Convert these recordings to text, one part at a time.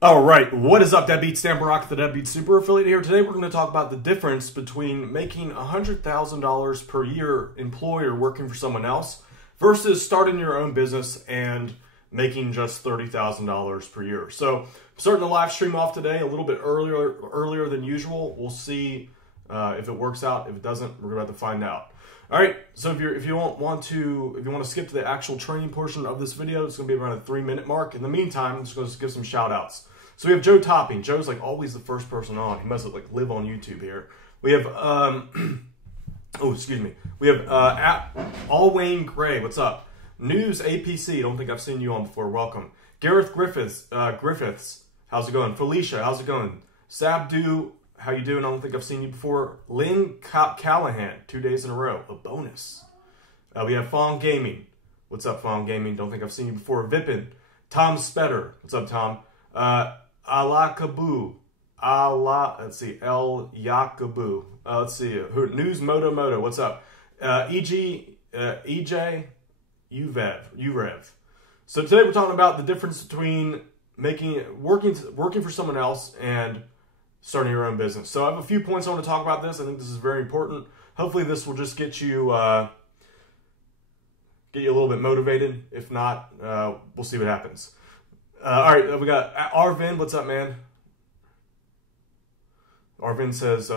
All right, what is up, Deadbeat? Stan Barak, the Deadbeat Super Affiliate here. Today we're going to talk about the difference between making $100,000 per year employed or working for someone else versus starting your own business and making just $30,000 per year. So I'm starting the live stream off today a little bit earlier than usual. We'll see if it works out. If it doesn't, we're about to find out. All right, so if you want to skip to the actual training portion of this video, it's going to be around a 3-minute mark. In the meantime, I'm just going to give some shout outs. So we have Joe Topping. Joe's like always the first person on. He must like live on YouTube here. We have We have at All Wayne Gray. What's up? News APC. Don't think I've seen you on before. Welcome. Gareth Griffiths. How's it going? Felicia. How's it going? Sabdu. How you doing? I don't think I've seen you before. Lynn Callahan, 2 days in a row. A bonus. We have Fong Gaming. What's up, Fong Gaming? Don't think I've seen you before. Vipin. Tom Spetter. What's up, Tom? Alakabu. Let's see. El Yakabu. Let's see. News Moto. What's up? EJ Urev. So today we're talking about the difference between working for someone else and starting your own business. So I have a few points I want to talk about this. I think this is very important. Hopefully this will just get you a little bit motivated. If not, we'll see what happens. All right, we got Arvin. What's up, man? Arvin says,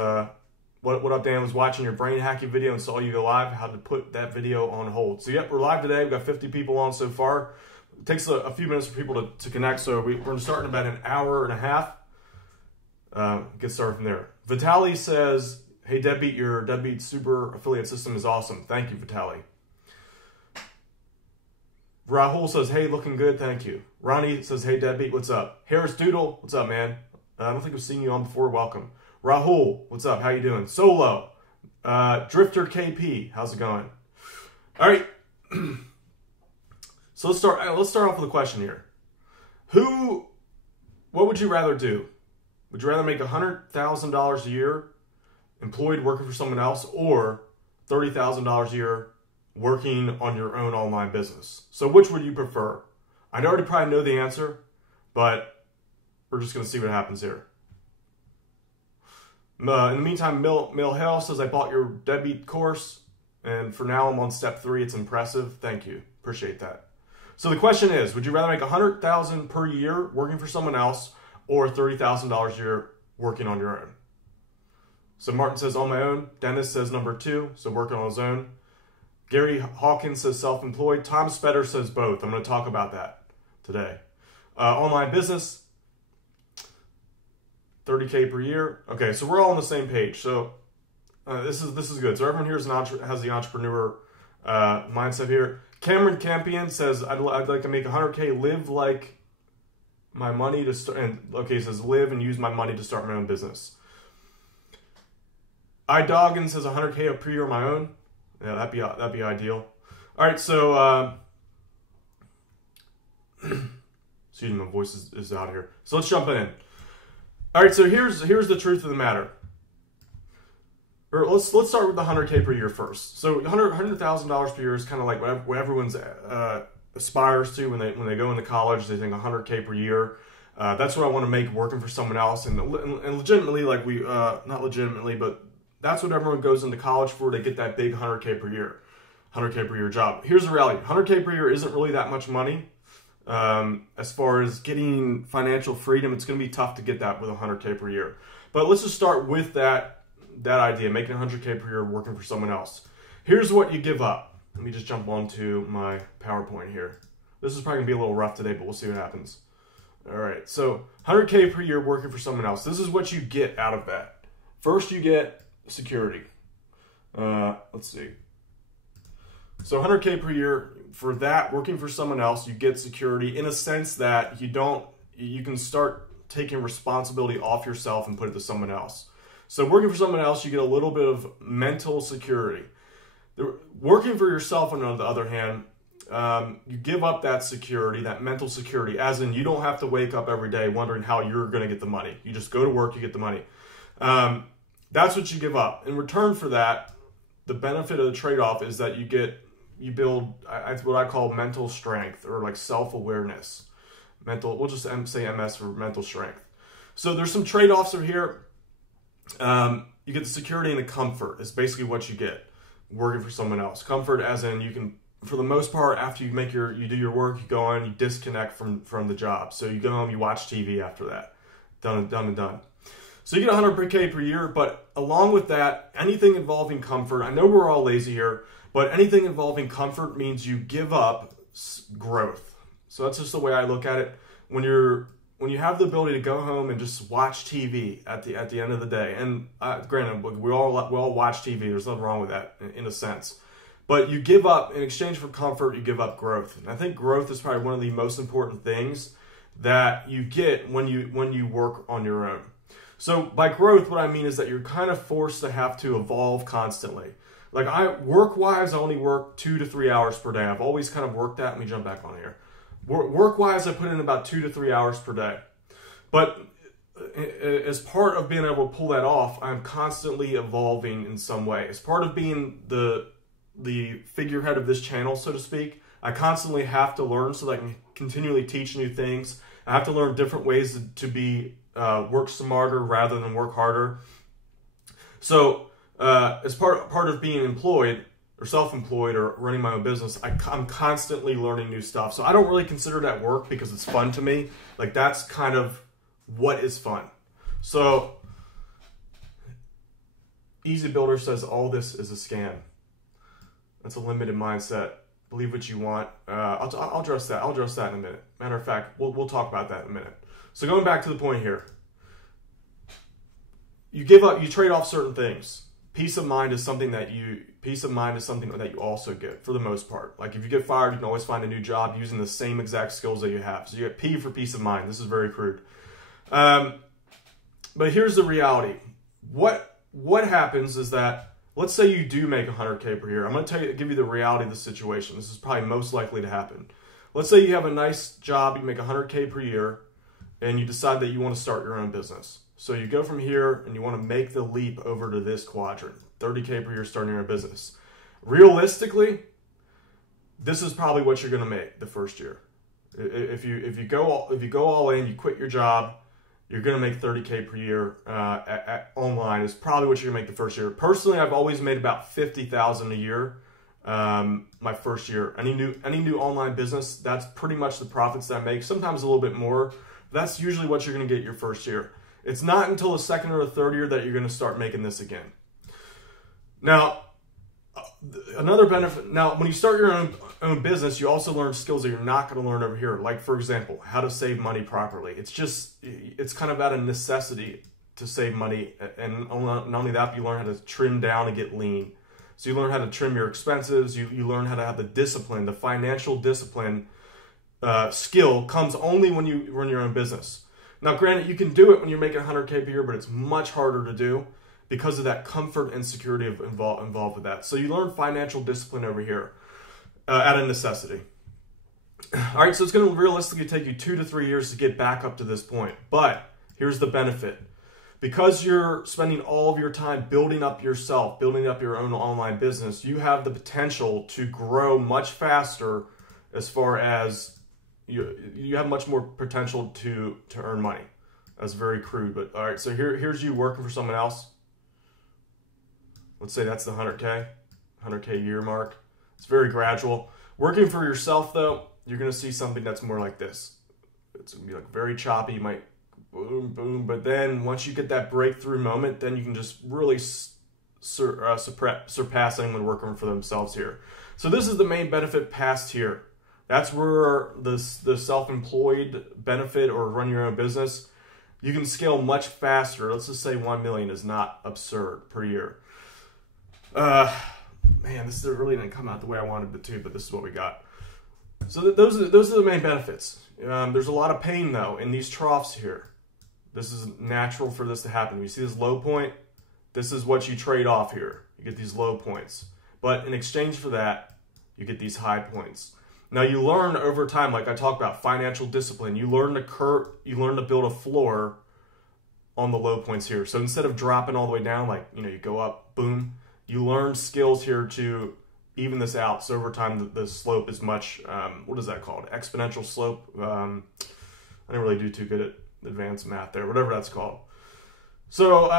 what up, Dan? Was watching your brain hacking video and saw you go live. How to put that video on hold. So yep, we're live today. We've got 50 people on so far. It takes a few minutes for people to connect. So we're going to start in about an hour and a half. Get started from there. Vitaly says, hey, Deadbeat, your Deadbeat Super Affiliate system is awesome. Thank you, Vitaly. Rahul says, hey, looking good. Thank you. Ronnie says, hey, Deadbeat, what's up? Harris Doodle, what's up, man? I don't think I've seen you on before. Welcome. Rahul, what's up? How you doing? Solo. Drifter KP, how's it going? All right. So let's start off with a question here. What would you rather do? Would you rather make $100,000 a year employed working for someone else or $30,000 a year working on your own online business? So which would you prefer? I already probably know the answer, but we're just going to see what happens here. In the meantime, Mill Hale says, I bought your Deadbeat course, and for now I'm on step 3. It's impressive. Thank you. Appreciate that. So the question is, would you rather make $100,000 per year working for someone else or $30,000 a year working on your own? So Martin says, on my own. Dennis says number 2, so working on his own. Gary Hawkins says self-employed. Tom Spetter says both. I'm going to talk about that today. Online business, $30K per year. Okay, so we're all on the same page. So this is good. So everyone here has the entrepreneur mindset here. Cameron Campion says, I'd like to make $100K, live like my money to start, and okay, it says live and use my money to start my own business. iDoggin says 100K per year on my own. Yeah, that'd be ideal. All right, so excuse me, my voice is out here. So let's jump in. All right, so here's the truth of the matter. Or let's start with the 100K per year first. So $100,000 per year is kind of like what everyone's aspires to when they go into college. They think 100K per year. That's what I want to make working for someone else, and legitimately, like not legitimately, but that's what everyone goes into college for. They get that big 100K per year job. Here's the reality: 100K per year isn't really that much money. As far as getting financial freedom, it's going to be tough to get that with 100K per year. But let's just start with that idea, making 100K per year working for someone else. Here's what you give up. Let me just jump onto my PowerPoint here. This is probably going to be a little rough today, but we'll see what happens. All right, so 100K per year working for someone else. This is what you get out of that. First, you get security. Let's see. So 100K per year for that, working for someone else, you get security in a sense that you can start taking responsibility off yourself and put it to someone else. So working for someone else, you get a little bit of mental security. Working for yourself, on the other hand, you give up that security, that mental security, as in you don't have to wake up every day wondering how you're going to get the money. You just go to work, you get the money. That's what you give up. In return for that, the benefit of the trade-off is that you build what I call mental strength, or like self-awareness. mental, we'll just say MS for mental strength. So there's some trade-offs over here. You get the security and the comfort is basically what you get working for someone else. Comfort as in you can, for the most part, after you do your work, you go on, you disconnect from the job. So you go home, you watch TV after that. Done and done. So you get 100K per year, but along with that, anything involving comfort, I know we're all lazy here, but anything involving comfort means you give up growth. So that's just the way I look at it. When you have the ability to go home and just watch TV at the end of the day, and granted, we all watch TV. There's nothing wrong with that in a sense, but you give up in exchange for comfort. You give up growth, and I think growth is probably one of the most important things that you get when you work on your own. So by growth, what I mean is that you're kind of forced to have to evolve constantly. Like work-wise, I only work 2 to 3 hours per day. I've always kind of worked that. Let me jump back on here. Work-wise, I put in about 2 to 3 hours per day. But as part of being able to pull that off, I'm constantly evolving in some way. As part of being the figurehead of this channel, so to speak, I constantly have to learn so that I can continually teach new things. I have to learn different ways to be work smarter rather than work harder. So as part of being employed or self-employed or running my own business, I'm constantly learning new stuff. So I don't really consider that work because it's fun to me. Like that's kind of what is fun. So Easy Builder says all this is a scam. That's a limited mindset. Believe what you want. I'll address that. I'll address that in a minute. Matter of fact, we'll talk about that in a minute. So going back to the point here, you trade off certain things. Peace of mind is something that you also get for the most part. Like if you get fired, you can always find a new job using the same exact skills that you have. So you get P for peace of mind. This is very crude. But here's the reality. What happens is that, let's say you do make 100K per year. I'm going to give you the reality of the situation. This is probably most likely to happen. Let's say you have a nice job, you make 100K per year, and you decide that you want to start your own business. So you go from here and you want to make the leap over to this quadrant, 30K per year starting your own business. Realistically, this is probably what you're going to make the first year. If you go all in, you quit your job, you're going to make 30K per year online is probably what you're going to make the first year. Personally, I've always made about $50,000 a year my first year. Any new online business, that's pretty much the profits that I make. Sometimes a little bit more. That's usually what you're going to get your first year. It's not until the second or the third year that you're going to start making this again. Now, another benefit, now when you start your own business, you also learn skills that you're not going to learn over here. Like for example, how to save money properly. It's kind of out of necessity to save money. And not only that, but you learn how to trim down and get lean. So you learn how to trim your expenses. You learn how to have the discipline, the financial discipline skill comes only when you run your own business. Now, granted, you can do it when you're making 100K per year, but it's much harder to do because of that comfort and security involved with that. So you learn financial discipline over here out of necessity. All right, so it's going to realistically take you 2 to 3 years to get back up to this point. But here's the benefit. Because you're spending all of your time building up yourself, building up your own online business, you have the potential to grow much faster as far as you have much more potential to earn money. That's very crude, but all right, so here's you working for someone else. Let's say that's the 100K year mark. It's very gradual. Working for yourself though, you're gonna see something that's more like this. It's gonna be like very choppy, you might boom, boom, but then once you get that breakthrough moment, then you can just really surpass anyone working for themselves here. So this is the main benefit past here. That's where the self-employed benefit or run your own business, you can scale much faster. Let's just say 1 million is not absurd per year. Man, this really didn't come out the way I wanted it to, but this is what we got. So those are the main benefits. There's a lot of pain though in these troughs here. This is natural for this to happen. You see this low point? This is what you trade off here. You get these low points. But in exchange for that, you get these high points. Now you learn over time, like I talked about, financial discipline. You learn to build a floor on the low points here. So instead of dropping all the way down, like you go up, boom. You learn skills here to even this out. So over time, the slope is much. What is that called? Exponential slope. I didn't really do too good at advanced math there, whatever that's called. So,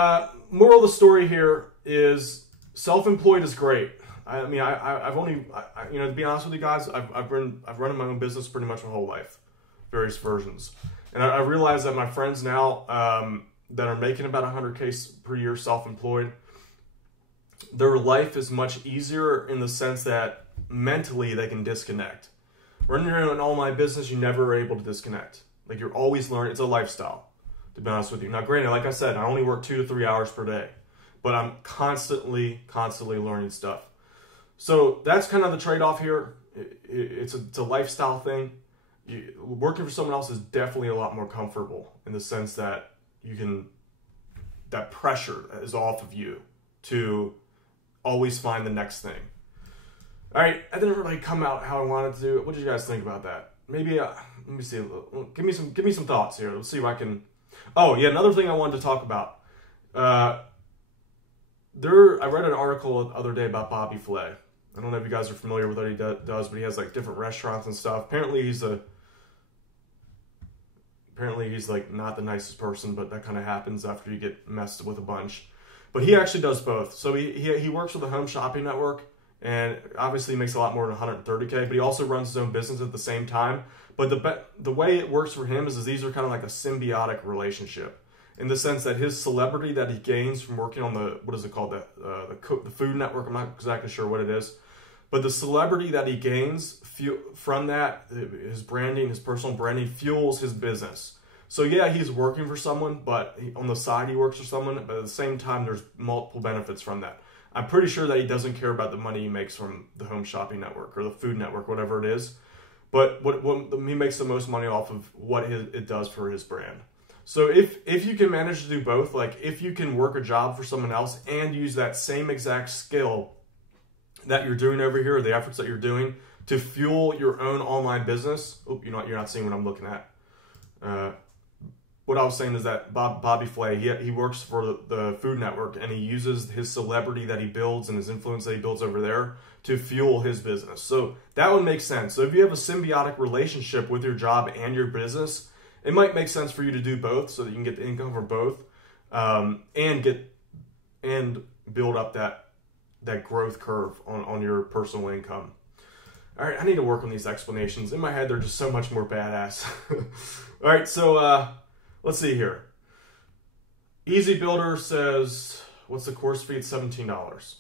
moral of the story here is self-employed is great. I mean, I've only, you know, to be honest with you guys, I've run my own business pretty much my whole life, various versions. And I realize that my friends now that are making about 100K per year self-employed, their life is much easier in the sense that mentally they can disconnect. Running your own online business, you never are able to disconnect. Like, you're always learning. It's a lifestyle, to be honest with you. Now, granted, like I said, I only work 2 to 3 hours per day, but I'm constantly learning stuff. So that's kind of the trade-off here. It's a lifestyle thing. Working for someone else is definitely a lot more comfortable in the sense that that pressure is off of you to always find the next thing. All right, I didn't really come out how I wanted to do it. What did you guys think about that? Maybe, let me see. Give me some thoughts here. Let's see if I can. Oh yeah, another thing I wanted to talk about. I read an article the other day about Bobby Flay. I don't know if you guys are familiar with what he does, but he has like different restaurants and stuff. Apparently he's like not the nicest person, but that kind of happens after you get messed with a bunch. But he actually does both. So he works with a home shopping network, and obviously makes a lot more than 130K, but he also runs his own business at the same time. But the way it works for him is these are kind of like a symbiotic relationship, in the sense that his celebrity that he gains from working on what is it called, the Food Network, I'm not exactly sure what it is, but the celebrity that he gains from that, his branding, his personal branding, fuels his business. So yeah, he's working for someone, but on the side he works for someone, but at the same time there's multiple benefits from that. I'm pretty sure that he doesn't care about the money he makes from the home shopping network or the food network, whatever it is. But what he makes the most money off of what it does for his brand. So if you can manage to do both, like if you can work a job for someone else and use that same exact skill that you're doing over here, or the efforts that you're doing to fuel your own online business. Oh, you're not seeing what I'm looking at. What I was saying is that Bobby Flay, he works for the Food Network, and he uses his celebrity that he builds and his influence that he builds over there to fuel his business. So that would make sense. So if you have a symbiotic relationship with your job and your business, it might make sense for you to do both so that you can get the income from both, and build up that growth curve on your personal income. All right, I need to work on these explanations. In my head, they're just so much more badass. All right, so let's see here. Easy Builder says, what's the course fee? It's $17.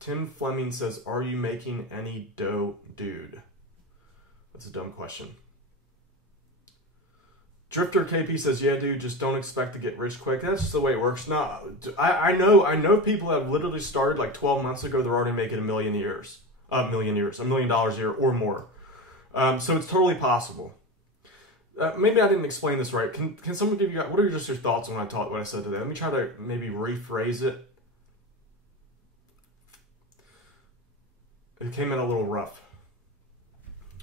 Tim Fleming says, are you making any dough, dude? That's a dumb question. Drifter KP says, yeah, dude, just don't expect to get rich quick. That's just the way it works. No, I know people that have literally started like 12 months ago, they're already making $1 million a year or more. So it's totally possible. Maybe I didn't explain this right. Can someone give you, what are just your thoughts on what I said today? Let me try to maybe rephrase it. It came in a little rough.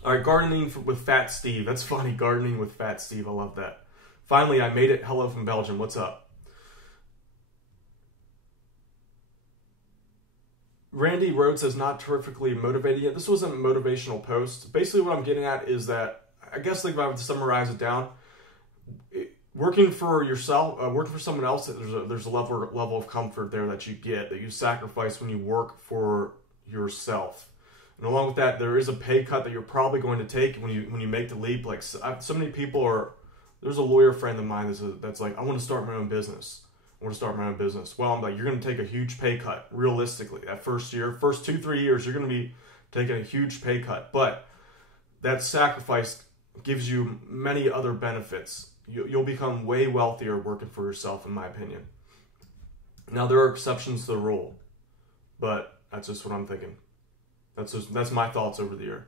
All right, gardening with Fat Steve. That's funny, gardening with Fat Steve. I love that. Finally, I made it. Hello from Belgium. What's up? Randy Rhodes says, not terrifically motivated yet. This wasn't a motivational post. Basically, what I'm getting at is that, I guess like if I were to summarize it down, working for yourself, working for someone else, there's a level of comfort there that you get, that you sacrifice when you work for yourself. And along with that, there is a pay cut that you're probably going to take when you make the leap. Like so many people are, there's a lawyer friend of mine that's like, I want to start my own business. Well, I'm like, you're going to take a huge pay cut. Realistically, that first year, first 2-3 years, you're going to be taking a huge pay cut. But that sacrifice gives you many other benefits. You'll become way wealthier working for yourself, in my opinion. Now, there are exceptions to the rule, but that's just what I'm thinking. That's my thoughts over the year.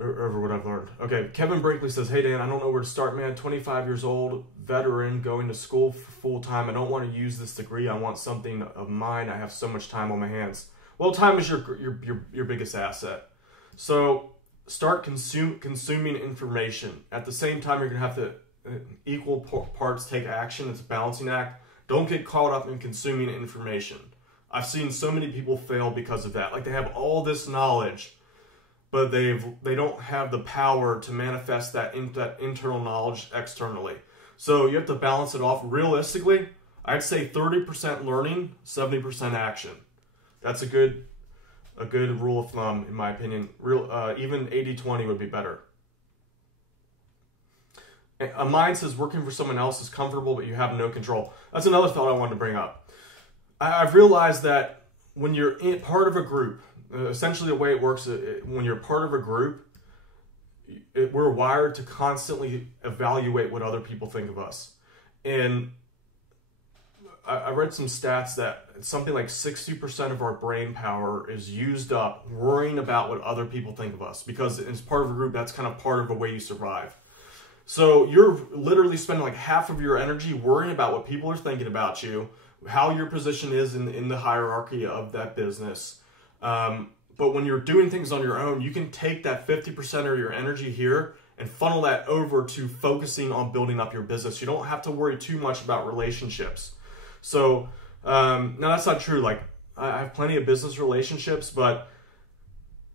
Over what I've learned. Okay, Kevin Brinkley says, hey Dan, I don't know where to start, man. 25 years old, veteran, going to school full time. I don't want to use this degree. I want something of mine. I have so much time on my hands. Well, time is your biggest asset. So start consuming information. At the same time, you're gonna have to equal parts take action. It's a balancing act. Don't get caught up in consuming information. I've seen so many people fail because of that. Like, they have all this knowledge, but they don't have the power to manifest that internal knowledge externally. So you have to balance it off. Realistically, I'd say 30% learning, 70% action. That's a good rule of thumb, in my opinion. Even 80-20 would be better. Mine says working for someone else is comfortable, but you have no control. That's another thought I wanted to bring up. I've realized that when you're part of a group, essentially the way it works, when you're part of a group, we're wired to constantly evaluate what other people think of us. And I read some stats that something like 60% of our brain power is used up worrying about what other people think of us, because as part of a group, that's kind of part of the way you survive. So you're literally spending like half of your energy worrying about what people are thinking about you, how your position is in the hierarchy of that business. But when you're doing things on your own, you can take that 50% of your energy here and funnel that over to focusing on building up your business. You don't have to worry too much about relationships. So now that's not true. Like I have plenty of business relationships, but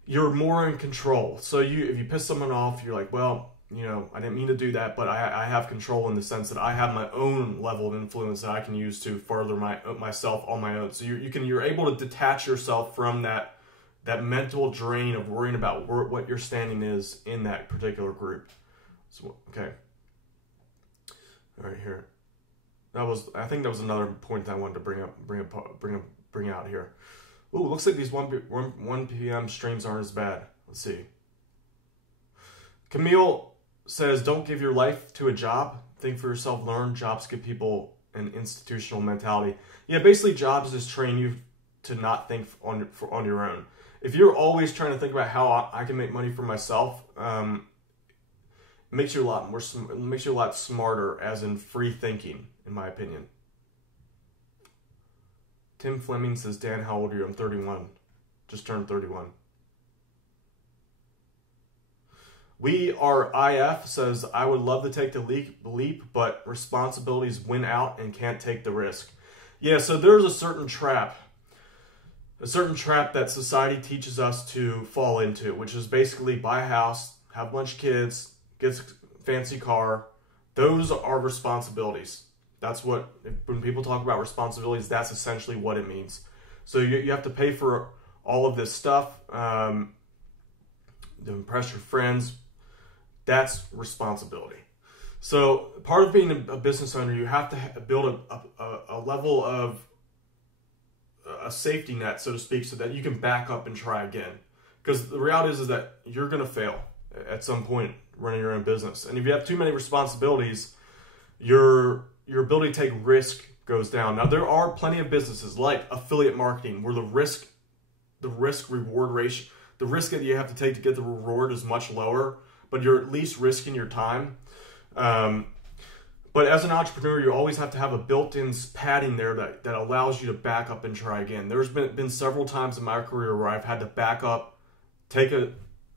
you're more in control. So if you piss someone off, you're like, well, I didn't mean to do that, but I have control in the sense that I have my own level of influence that I can use to further myself on my own. So you're able to detach yourself from that mental drain of worrying about what your standing is in that particular group. So, okay. All right, here. I think that was another point that I wanted to bring out here. Ooh, looks like these 1 p.m. streams aren't as bad. Let's see. Camille says, don't give your life to a job. Think for yourself, learn. Jobs give people an institutional mentality. Yeah, basically jobs just train you to not think on your own. If you're always trying to think about how I can make money for myself, it makes you a lot smarter, as in free thinking, in my opinion. Tim Fleming says, Dan, how old are you? I'm 31. Just turned 31. We Are IF says, I would love to take the leap, but responsibilities win out and can't take the risk. Yeah, so there's a certain trap that society teaches us to fall into, which is basically buy a house, have a bunch of kids, get a fancy car. Those are responsibilities. That's when people talk about responsibilities, that's essentially what it means. So you have to pay for all of this stuff, to impress your friends. That's responsibility. So part of being a business owner, you have to build a level of a safety net, so to speak, so that you can back up and try again. Because the reality is that you're going to fail at some point running your own business. And if you have too many responsibilities, your ability to take risk goes down. Now, there are plenty of businesses like affiliate marketing where the risk reward ratio, the risk that you have to take to get the reward is much lower, but you're at least risking your time. But as an entrepreneur, you always have to have a built-in padding there that allows you to back up and try again. There's been several times in my career where I've had to back up, take a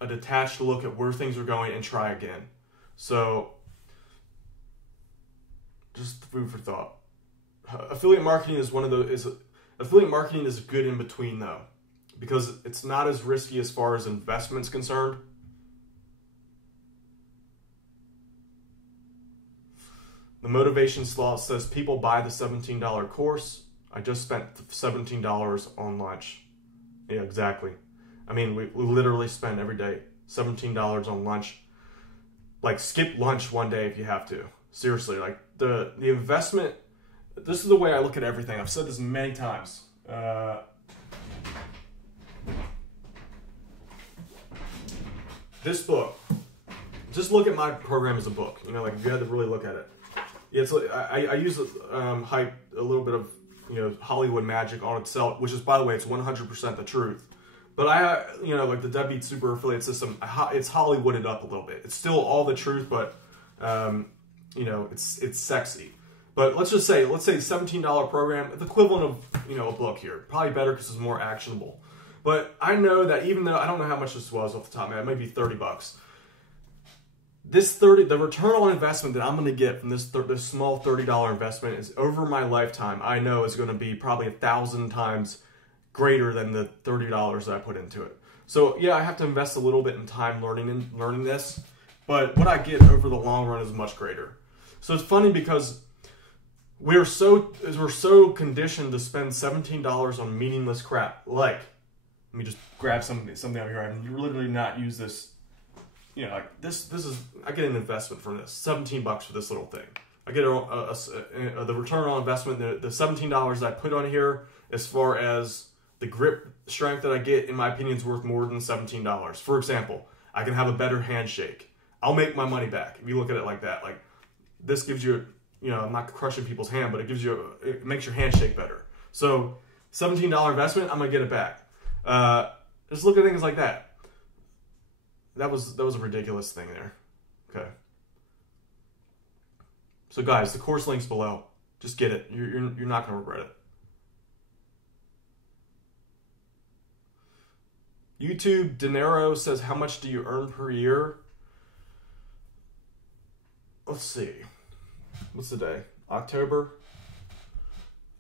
detached look at where things are going, and try again. So just food for thought. Affiliate marketing is affiliate marketing is a good in between though, because it's not as risky as far as investment's concerned. The motivation slot says people buy the $17 course. I just spent $17 on lunch. Yeah, exactly. I mean, we literally spend every day $17 on lunch. Like, skip lunch one day if you have to. Seriously, like the investment. This is the way I look at everything. I've said this many times. This book. Just look at my program as a book. Like if you had to really look at it. Yeah, it's like, I use hype a little bit of Hollywood magic on itself, which is, by the way, it's 100% the truth. But like the Deadbeat Super Affiliate System, it's Hollywooded up a little bit. It's still all the truth, but it's sexy. But let's say $17 program, the equivalent of a book here, probably better because it's more actionable. But I know that even though I don't know how much this was off the top of my head, maybe $30. The return on investment that I'm going to get from this small $30 investment is over my lifetime. I know is going to be probably 1,000 times greater than the $30 that I put into it. So yeah, I have to invest a little bit in time learning this, but what I get over the long run is much greater. So it's funny because we're so conditioned to spend $17 on meaningless crap. Like, let me just grab something out here. I can literally not use this. You know, like this is, I get an investment from this. $17 for this little thing. I get the return on investment, the $17 I put on here, as far as the grip strength that I get, in my opinion, is worth more than $17. For example, I can have a better handshake. I'll make my money back if you look at it like that. Like, this gives you, you know, I'm not crushing people's hand, but it makes your handshake better. So $17 investment, I'm gonna get it back. Just look at things like that. That was a ridiculous thing there. Okay. So guys, the course link's below. Just get it. You're not gonna regret it. YouTube Dinero says, how much do you earn per year? Let's see. What's the day? October?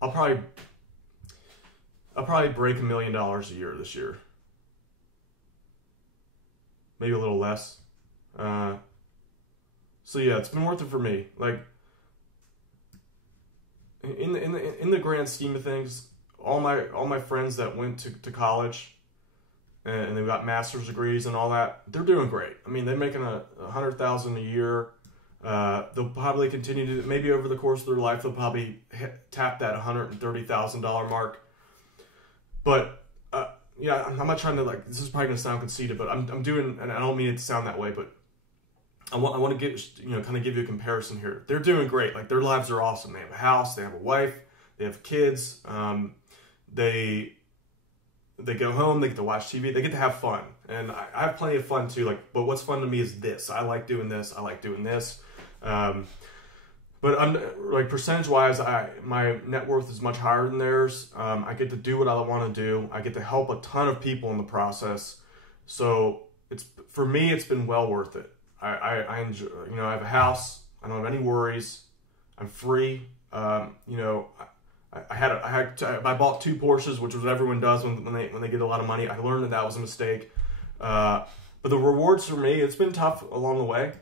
I'll probably break $1 million a year this year. Maybe a little less. So yeah, it's been worth it for me. Like, in the grand scheme of things, all my friends that went to college and they've got master's degrees and all that, they're doing great. I mean, they're making $100,000 a year. They'll probably continue to, maybe over the course of their life, they'll probably tap that $130,000 mark. But yeah, I'm not trying to, like, this is probably gonna sound conceited, but I'm doing, and I don't mean it to sound that way, but I want to get, you know, kind of give you a comparison here. They're doing great. Like, their lives are awesome. They have a house, they have a wife, they have kids. They go home, they get to watch TV, they get to have fun. And I have plenty of fun too. Like, but what's fun to me is this. I like doing this. I like doing this. But I'm like, percentage wise, my net worth is much higher than theirs. I get to do what I want to do. I get to help a ton of people in the process. So for me, it's been well worth it. I enjoy, you know, I have a house. I don't have any worries. I'm free. You know, I bought 2 Porsches, which is what everyone does when they get a lot of money. I learned that was a mistake. But the rewards for me, it's been tough along the way,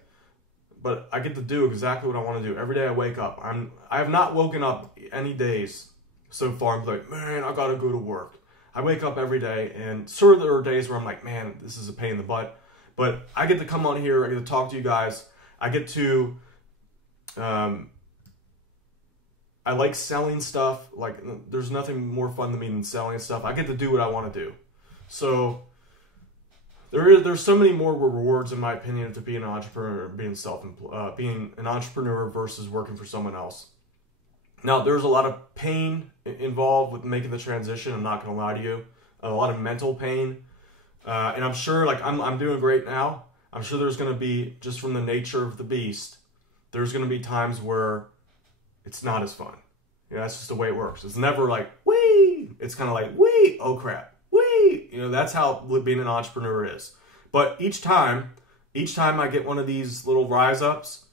but I get to do exactly what I want to do. Every day I wake up. I have not woken up any days so far and be like, man, I gotta go to work. I wake up every day, and sure, there are days where I'm like, man, this is a pain in the butt. But I get to come on here, I get to talk to you guys. I get to, I like selling stuff. Like, there's nothing more fun to me than selling stuff. I get to do what I want to do. So there's so many more rewards, in my opinion, to being an entrepreneur, being an entrepreneur versus working for someone else. Now, there's a lot of pain involved with making the transition. I'm not going to lie to you. A lot of mental pain. And I'm sure, like, I'm doing great now. I'm sure there's going to be, just from the nature of the beast, there's going to be times where it's not as fun. You know, that's just the way it works. It's never like, whee! It's kind of like, whee! Oh crap, whee! You know, that's how being an entrepreneur is. But each time I get one of these little rise ups,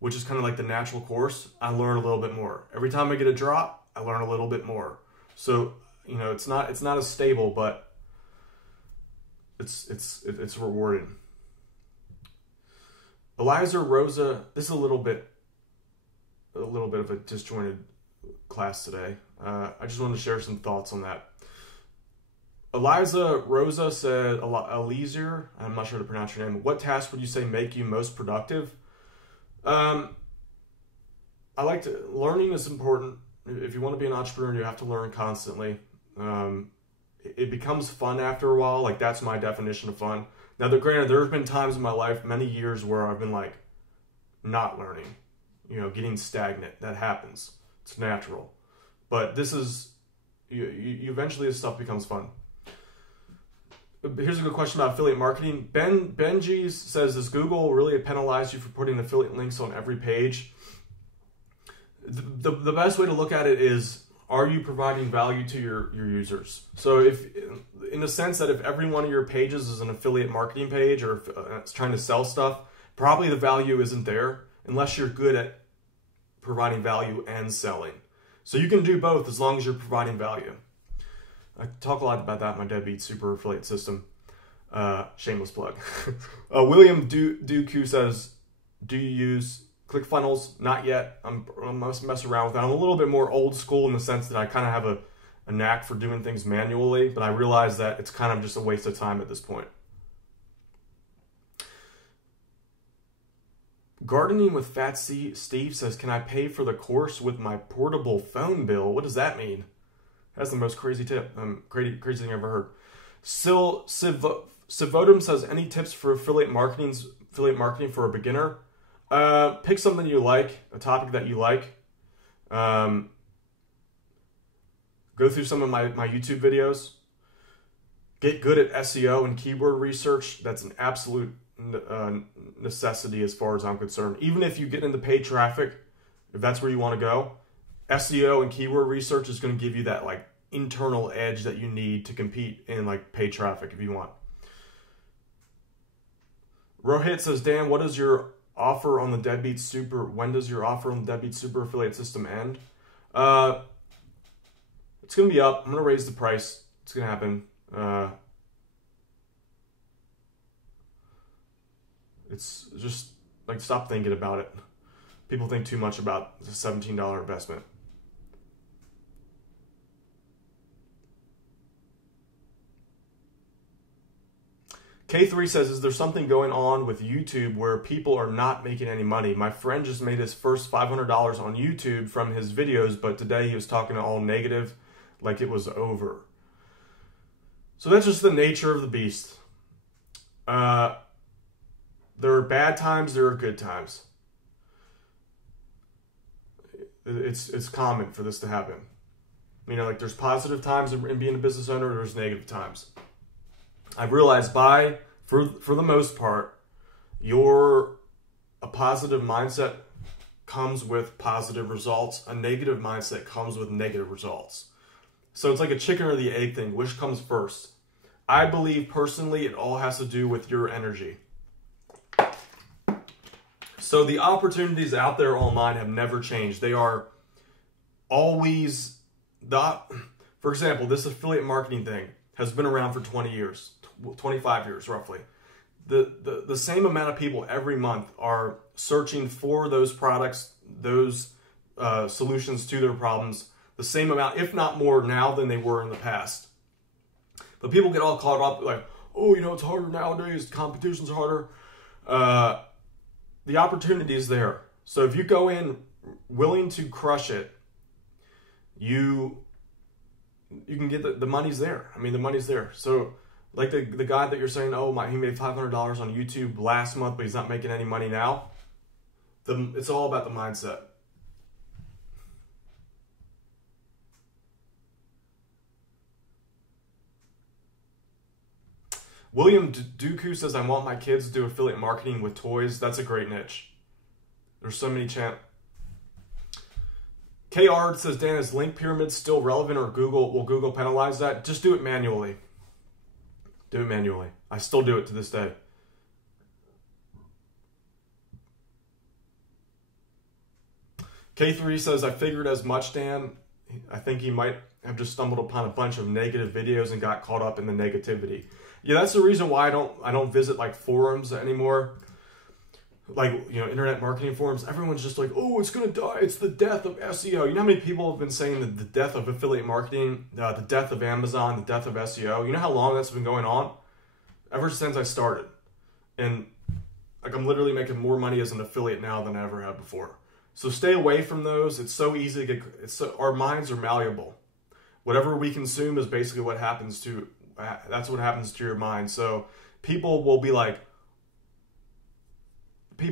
which is kind of like the natural course, I learn a little bit more. Every time I get a drop, I learn a little bit more. So, you know, it's not as stable, but it's rewarding. Eliza Rosa, this is a little bit of a disjointed class today. I just wanted to share some thoughts on that. Eliza Rosa said, Eliezer, I'm not sure how to pronounce your name. What task would you say make you most productive? Learning is important. If you want to be an entrepreneur, you have to learn constantly. It becomes fun after a while. Like, that's my definition of fun. Now, granted, there have been times in my life, many years, where I've been like, not learning, you know, getting stagnant. That happens. It's natural. But this is, you eventually this stuff becomes fun. Here's a good question about affiliate marketing. Benji says, does Google really penalize you for putting affiliate links on every page? The best way to look at it is, are you providing value to your users? So if, in the sense that if every one of your pages is an affiliate marketing page, or if it's trying to sell stuff, probably the value isn't there unless you're good at providing value and selling. So you can do both as long as you're providing value. I talk a lot about that in my Deadbeat Super Affiliate System. Shameless plug. William Duku says, do you use ClickFunnels? Not yet. I must mess around with that. I'm a little bit more old school in the sense that I kind of have a knack for doing things manually, but I realize that it's kind of just a waste of time at this point. Gardening with Fat Steve says, can I pay for the course with my portable phone bill? What does that mean? That's the most crazy tip. Crazy thing I've ever heard. Sivodum says, any tips for affiliate marketing for a beginner? Pick something you like, a topic that you like. Go through some of my YouTube videos. Get good at SEO and keyword research. That's an absolute necessity as far as I'm concerned. Even if you get into paid traffic, if that's where you want to go, SEO and keyword research is going to give you that like internal edge that you need to compete in like paid traffic if you want. Rohit says, Dan, what is your offer on the Deadbeat Super? When does your offer on the Deadbeat Super affiliate system end? It's going to be up. I'm going to raise the price. It's going to happen. It's just like, stop thinking about it. People think too much about the $17 investment. K3 says, is there something going on with YouTube where people are not making any money? My friend just made his first $500 on YouTube from his videos, but today he was talking all negative, like it was over. So that's just the nature of the beast. There are bad times, there are good times. It's common for this to happen. You know, like there's positive times in being a business owner, there's negative times. I've realized for the most part, a positive mindset comes with positive results. A negative mindset comes with negative results. So it's like a chicken or the egg thing. Which comes first? I believe personally it all has to do with your energy. So the opportunities out there online have never changed. They are always for example, this affiliate marketing thing has been around for 20 years, 25 years roughly. The same amount of people every month are searching for those products, those solutions to their problems, the same amount, if not more now than they were in the past. But people get all caught up like, oh, you know, it's harder nowadays, competition's harder. The opportunity is there. So if you go in willing to crush it, you can get the money's there. I mean, the money's there. So like the guy that you're saying, oh, he made $500 on YouTube last month, but he's not making any money now. It's all about the mindset. William Duku says, I want my kids to do affiliate marketing with toys. That's a great niche. There's so many KR says, Dan, is link pyramid still relevant or will Google penalize that? Just do it manually. Do it manually. I still do it to this day. K3 says, I figured as much, Dan. I think he might have just stumbled upon a bunch of negative videos and got caught up in the negativity. Yeah, that's the reason why I don't visit like forums anymore. Like, you know, internet marketing forums. Everyone's just like, oh, it's going to die. It's the death of SEO. You know how many people have been saying that the death of affiliate marketing, the death of Amazon, the death of SEO? You know how long that's been going on? Ever since I started. And like I'm literally making more money as an affiliate now than I ever have before. So stay away from those. It's so easy to get, our minds are malleable. Whatever we consume is basically what happens to, that's what happens to your mind. So people will be like, if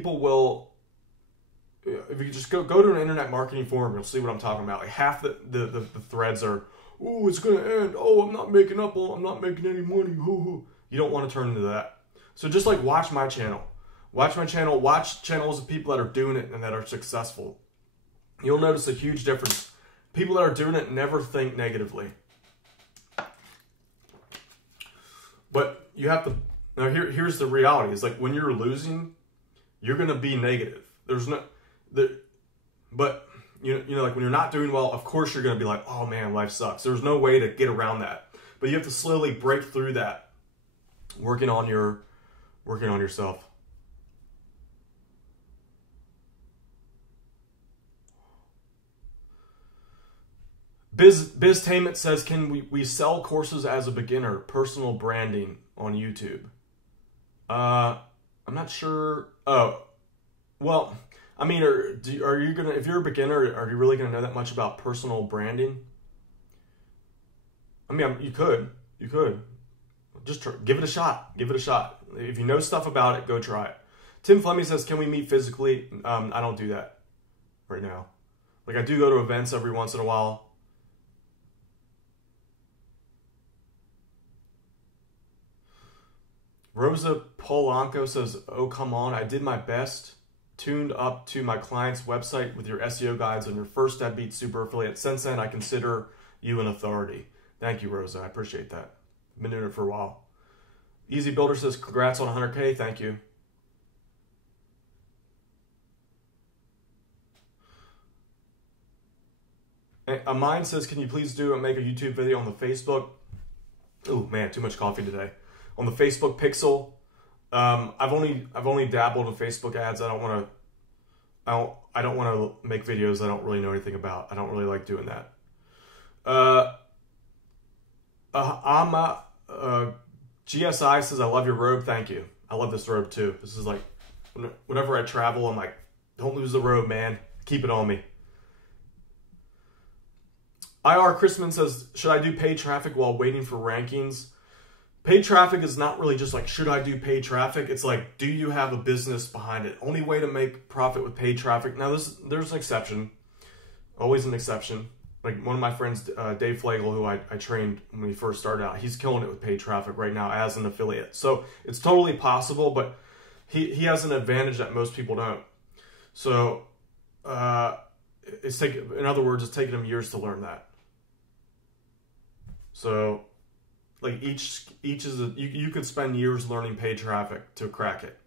you just go to an internet marketing forum, you'll see what I'm talking about. Like half the threads are, oh, it's going to end. Oh, I'm not making any money. You don't want to turn into that. So just like watch my channel. Watch channels of people that are doing it and that are successful. You'll notice a huge difference. People that are doing it never think negatively. But you have to, now here's the reality. It's like when you're losing, you're going to be negative. But you know, like when you're not doing well, of course you're going to be like, oh man, life sucks. There's no way to get around that. But you have to slowly break through that. working on yourself. Biztainment says, can we sell courses as a beginner, personal branding on YouTube? I'm not sure. Oh, well, I mean, are you gonna, if you're a beginner, are you really gonna know that much about personal branding? I mean, you could just give it a shot. Give it a shot. If you know stuff about it, go try it. Tim Fleming says, can we meet physically? I don't do that right now. Like, I do go to events every once in a while. Rosa Polanco says, oh, come on. I did my best, tuned up to my client's website with your SEO guides on your first Deadbeat Super affiliate. Since then, I consider you an authority. Thank you, Rosa. I appreciate that. I've been doing it for a while. Easy Builder says, congrats on 100K. Thank you. A Mind says, can you please make a YouTube video on the Facebook? Oh man, too much coffee today. On the Facebook Pixel. I've only dabbled in Facebook ads. I don't want to make videos I don't really know anything about. I don't really like doing that. GSI says, I love your robe. Thank you. I love this robe too. This is like, whenever I travel, I'm like, don't lose the robe, man. Keep it on me. IR Chrisman says, should I do paid traffic while waiting for rankings? Paid traffic is not really just like, should I do paid traffic? It's like, do you have a business behind it? Only way to make profit with paid traffic. Now, there's an exception. Always an exception. Like one of my friends, Dave Flagel, who I trained when he first started out, he's killing it with paid traffic right now as an affiliate. So it's totally possible, but he has an advantage that most people don't. So in other words, it's taken him years to learn that. So like each is you could spend years learning paid traffic to crack it.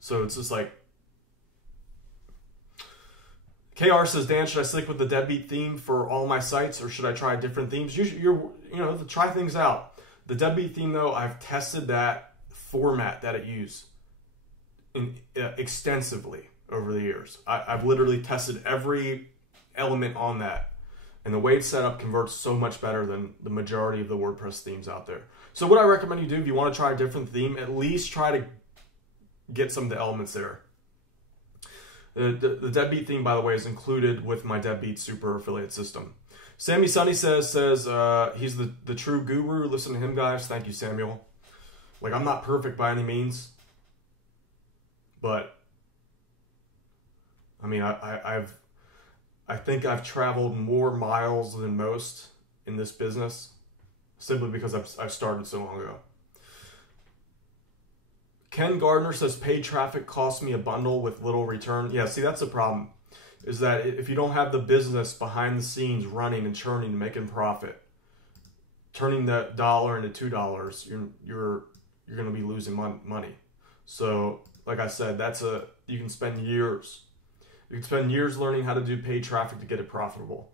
So it's just like, KR says, Dan, should I stick with the deadbeat theme for all my sites, or should I try different themes? Try things out. The deadbeat theme, though, I've tested that format that it used extensively over the years. I've literally tested every element on that. And the way it's set up converts so much better than the majority of the WordPress themes out there. So what I recommend you do, if you want to try a different theme, at least try to get some of the elements there. The Deadbeat theme, by the way, is included with my Deadbeat Super affiliate system. Sammy Sunny says he's the true guru. Listen to him, guys. Thank you, Samuel. Like, I'm not perfect by any means, but I mean, I think I've traveled more miles than most in this business simply because I've started so long ago. Ken Gardner says, paid traffic costs me a bundle with little return. Yeah, see, that's the problem, is that if you don't have the business behind the scenes running and churning and making profit, turning that $1 into $2, you're going to be losing money. So, like I said, you can spend years. You can spend years learning how to do paid traffic to get it profitable.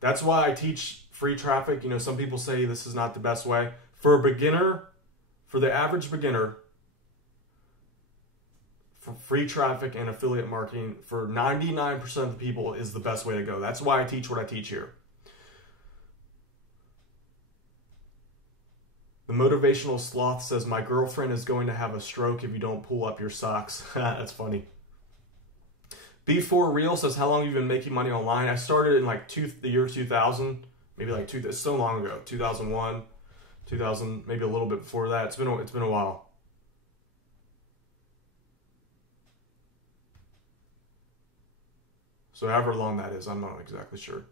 That's why I teach free traffic. You know, some people say this is not the best way. For a beginner, for the average beginner, for free traffic and affiliate marketing, for 99% of the people, is the best way to go. That's why I teach what I teach here. The Motivational Sloth says, my girlfriend is going to have a stroke if you don't pull up your socks. That's funny. B4 Real says, how long have you been making money online? I started in like the year 2000, maybe like it's so long ago, 2001, 2000, maybe a little bit before that. It's been a while. So however long that is, I'm not exactly sure.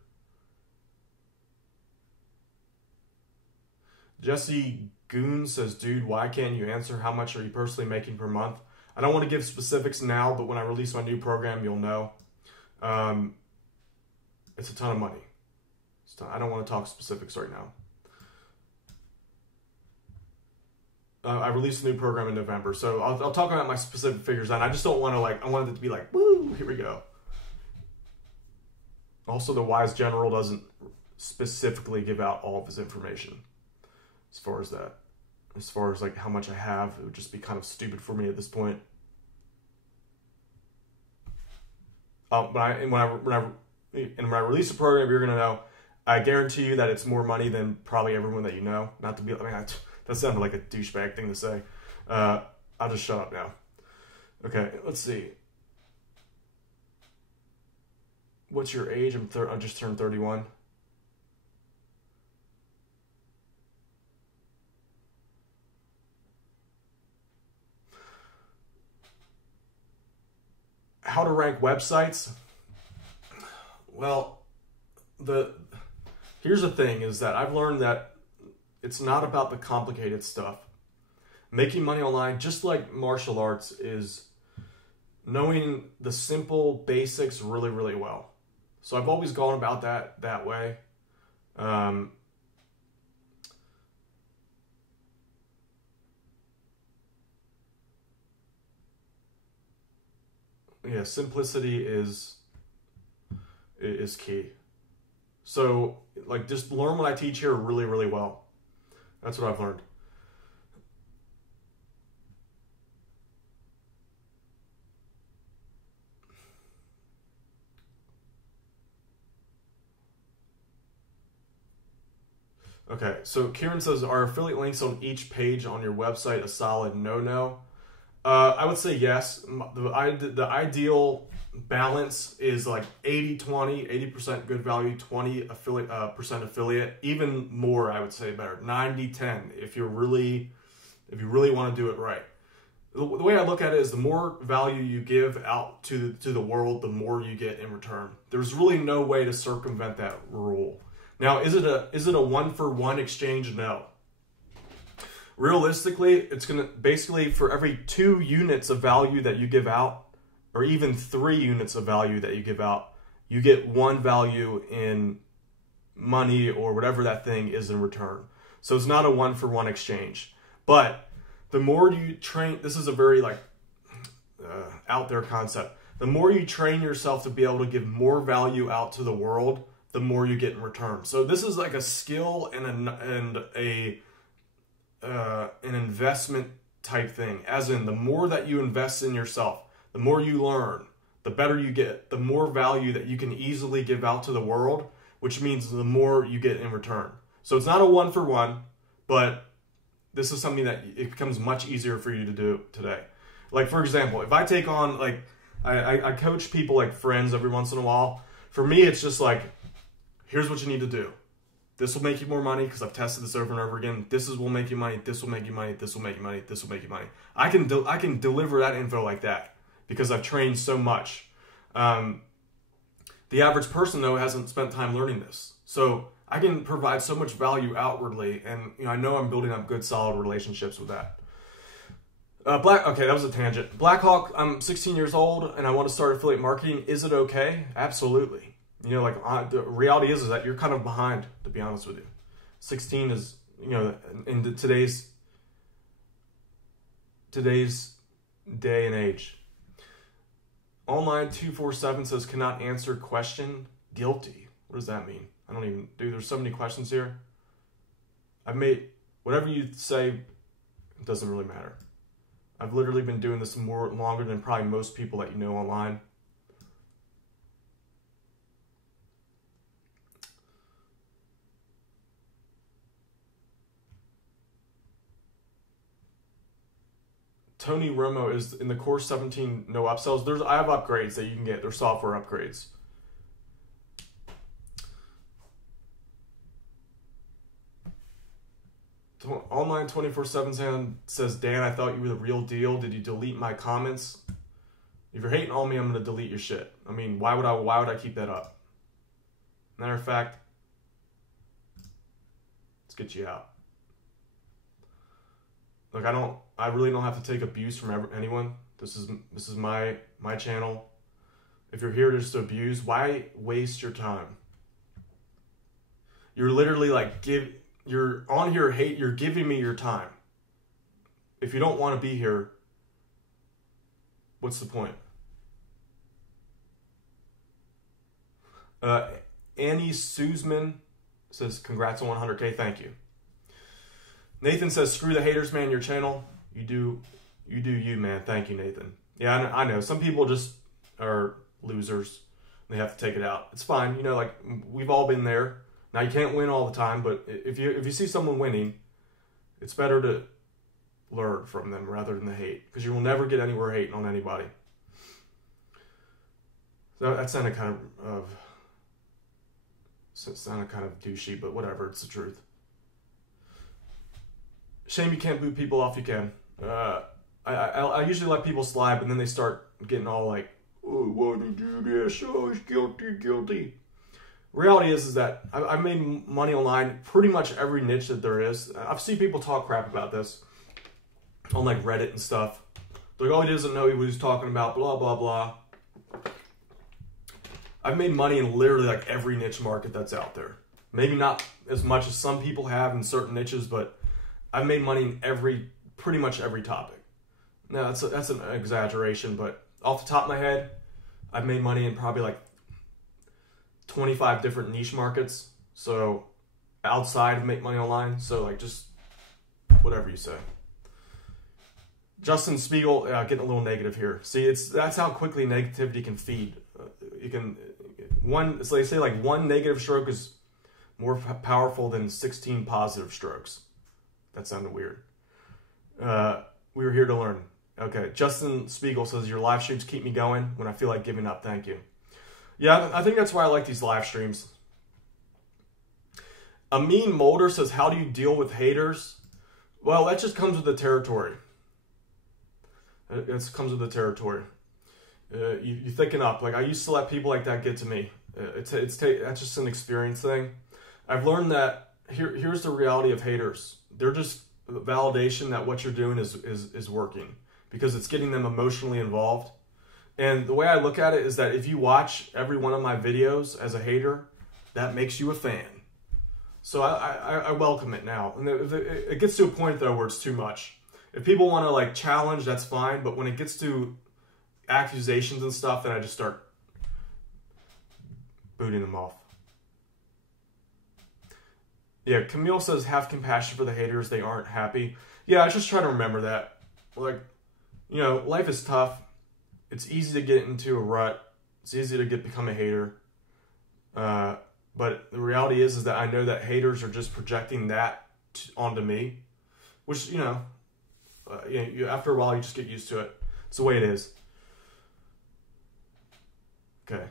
Jesse Goon says, dude, why can't you answer how much are you personally making per month? I don't want to give specifics now, but when I release my new program, you'll know. It's a ton of money. I don't want to talk specifics right now. I released a new program in November, so I'll talk about my specific figures. And I just don't want to I wanted it to be like, woo, here we go. Also, the Wise General doesn't specifically give out all of his information as far as that. as far as like how much I have. It would just be kind of stupid for me at this point. When I release a program, you're gonna know. I guarantee you that it's more money than probably everyone that you know. Not to be, I mean, that sounded like a douchebag thing to say. I'll just shut up now. Okay, let's see. What's your age? I just turned 31. How to rank websites? Well, here's the thing is that I've learned that it's not about the complicated stuff. Making money online, just like martial arts, is knowing the simple basics really, really well. So I've always gone about that way. Yeah, simplicity is key. So, like, just learn what I teach here really, really well. That's what I've learned. Okay, so Kieran says, are affiliate links on each page on your website a solid no-no? I would say yes. The ideal balance is like 80-20, 80% good value, 20% affiliate. Even more, I would say better. 90-10 if you really want to do it right. The way I look at it is the more value you give out to the world, the more you get in return. There's really no way to circumvent that rule. Now, is it a one-for-one exchange? No. Realistically, it's going to basically for every 2 units of value that you give out, or even 3 units of value that you give out, you get 1 value in money or whatever that thing is in return. So it's not a one-for-one exchange. But the more you train, this is a very out there concept. The more you train yourself to be able to give more value out to the world, the more you get in return. So this is like a skill and an investment type thing. As in, the more that you invest in yourself, the more you learn, the better you get, the more value that you can easily give out to the world, which means the more you get in return. So it's not a one-for-one, but this is something that it becomes much easier for you to do today. Like, for example, if I take on, like, I coach people like friends every once in a while. For me, it's just like, here's what you need to do. This will make you more money because I've tested this over and over again. This will make you money. This will make you money. This will make you money. This will make you money. I can deliver that info like that because I've trained so much. The average person, though, hasn't spent time learning this. So I can provide so much value outwardly, and I know I'm building up good, solid relationships with that. Okay, that was a tangent. Blackhawk, I'm 16 years old, and I want to start affiliate marketing. Is it okay? Absolutely. The reality is that you're kind of behind, to be honest with you. 16 is, in today's day and age. Online 247 says, cannot answer question, guilty. What does that mean? I don't even, dude, there's so many questions here. I've made, whatever you say, it doesn't really matter. I've literally been doing this longer than probably most people that you know online. Tony Romo is in the course 17, no upsells. I have upgrades that you can get. They're software upgrades. Online 24/7 says, Dan, I thought you were the real deal. Did you delete my comments? If you're hating on me, I'm going to delete your shit. I mean, why would I keep that up? Matter of fact, let's get you out. Look, I really don't have to take abuse from anyone. This is my channel. If you're here just to abuse, why waste your time? You're literally like, you're on here, you're giving me your time. If you don't want to be here, what's the point? Annie Suzman says, congrats on 100K, thank you. Nathan says, screw the haters, man, your channel. You do you, man. Thank you, Nathan. Yeah, I know. Some people just are losers. They have to take it out. It's fine. You know, like, we've all been there. Now, you can't win all the time, but if you see someone winning, it's better to learn from them rather than the hate, because you will never get anywhere hating on anybody. So that sounded kind of douchey, but whatever. It's the truth. Shame you can't boot people off. You can. I usually let people slide, but then they start getting all like, oh, why did you do this? Oh, he's guilty. Reality is that I've made money online pretty much every niche that there is. I've seen people talk crap about this on like Reddit and stuff. They're like, oh, he doesn't know what he's talking about, blah, blah, blah. I've made money in literally like every niche market that's out there. Maybe not as much as some people have in certain niches, but I've made money in pretty much every topic. Now, that's an exaggeration, but off the top of my head, I've made money in probably like 25 different niche markets. So outside of make money online. So like just whatever you say. Justin Spiegel, getting a little negative here. See, that's how quickly negativity can feed. So they say like one negative stroke is more powerful than 16 positive strokes. That sounded weird. We were here to learn. Okay, Justin Spiegel says, your live streams keep me going when I feel like giving up. Thank you. Yeah, I think that's why I like these live streams. Amin Mulder says, how do you deal with haters? Well, that just comes with the territory. It comes with the territory. You thicken up. Like, I used to let people like that get to me. That's just an experience thing. I've learned that here's the reality of haters. They're just validation that what you're doing is working, because it's getting them emotionally involved. And the way I look at it is that if you watch every one of my videos as a hater, that makes you a fan. So I welcome it now. And it gets to a point, though, where it's too much. If people want to like challenge, that's fine. But when it gets to accusations and stuff, then I just start booting them off. Yeah, Camille says, have compassion for the haters. They aren't happy. Yeah, I just try to remember that. Like, you know, life is tough. It's easy to get into a rut. It's easy to become a hater. But the reality is that I know that haters are just projecting that onto me, which, you know, after a while, you just get used to it. It's the way it is. Okay.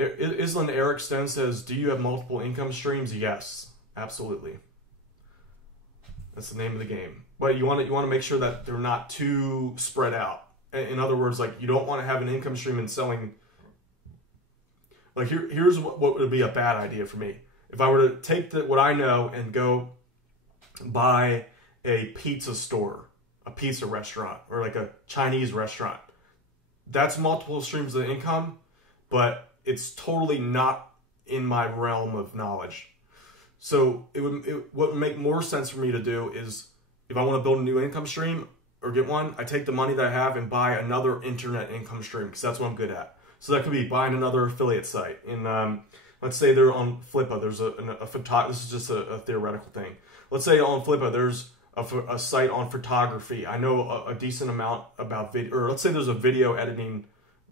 Island Eric Stone says, do you have multiple income streams? Yes, absolutely. That's the name of the game. But you want to make sure that they're not too spread out. In other words, like, you don't want to have an income stream and selling. Like, here's what would be a bad idea for me. If I were to take what I know and go buy a pizza store, a pizza restaurant, or like a Chinese restaurant, that's multiple streams of income, but it's totally not in my realm of knowledge. So what would make more sense for me to do is, if I want to build a new income stream or get one, I take the money that I have and buy another internet income stream, because that's what I'm good at. So that could be buying another affiliate site. Let's say they're on Flippa. There's this is just a theoretical thing. Let's say on Flippa there's a site on photography. I know a decent amount about video, or let's say there's a video editing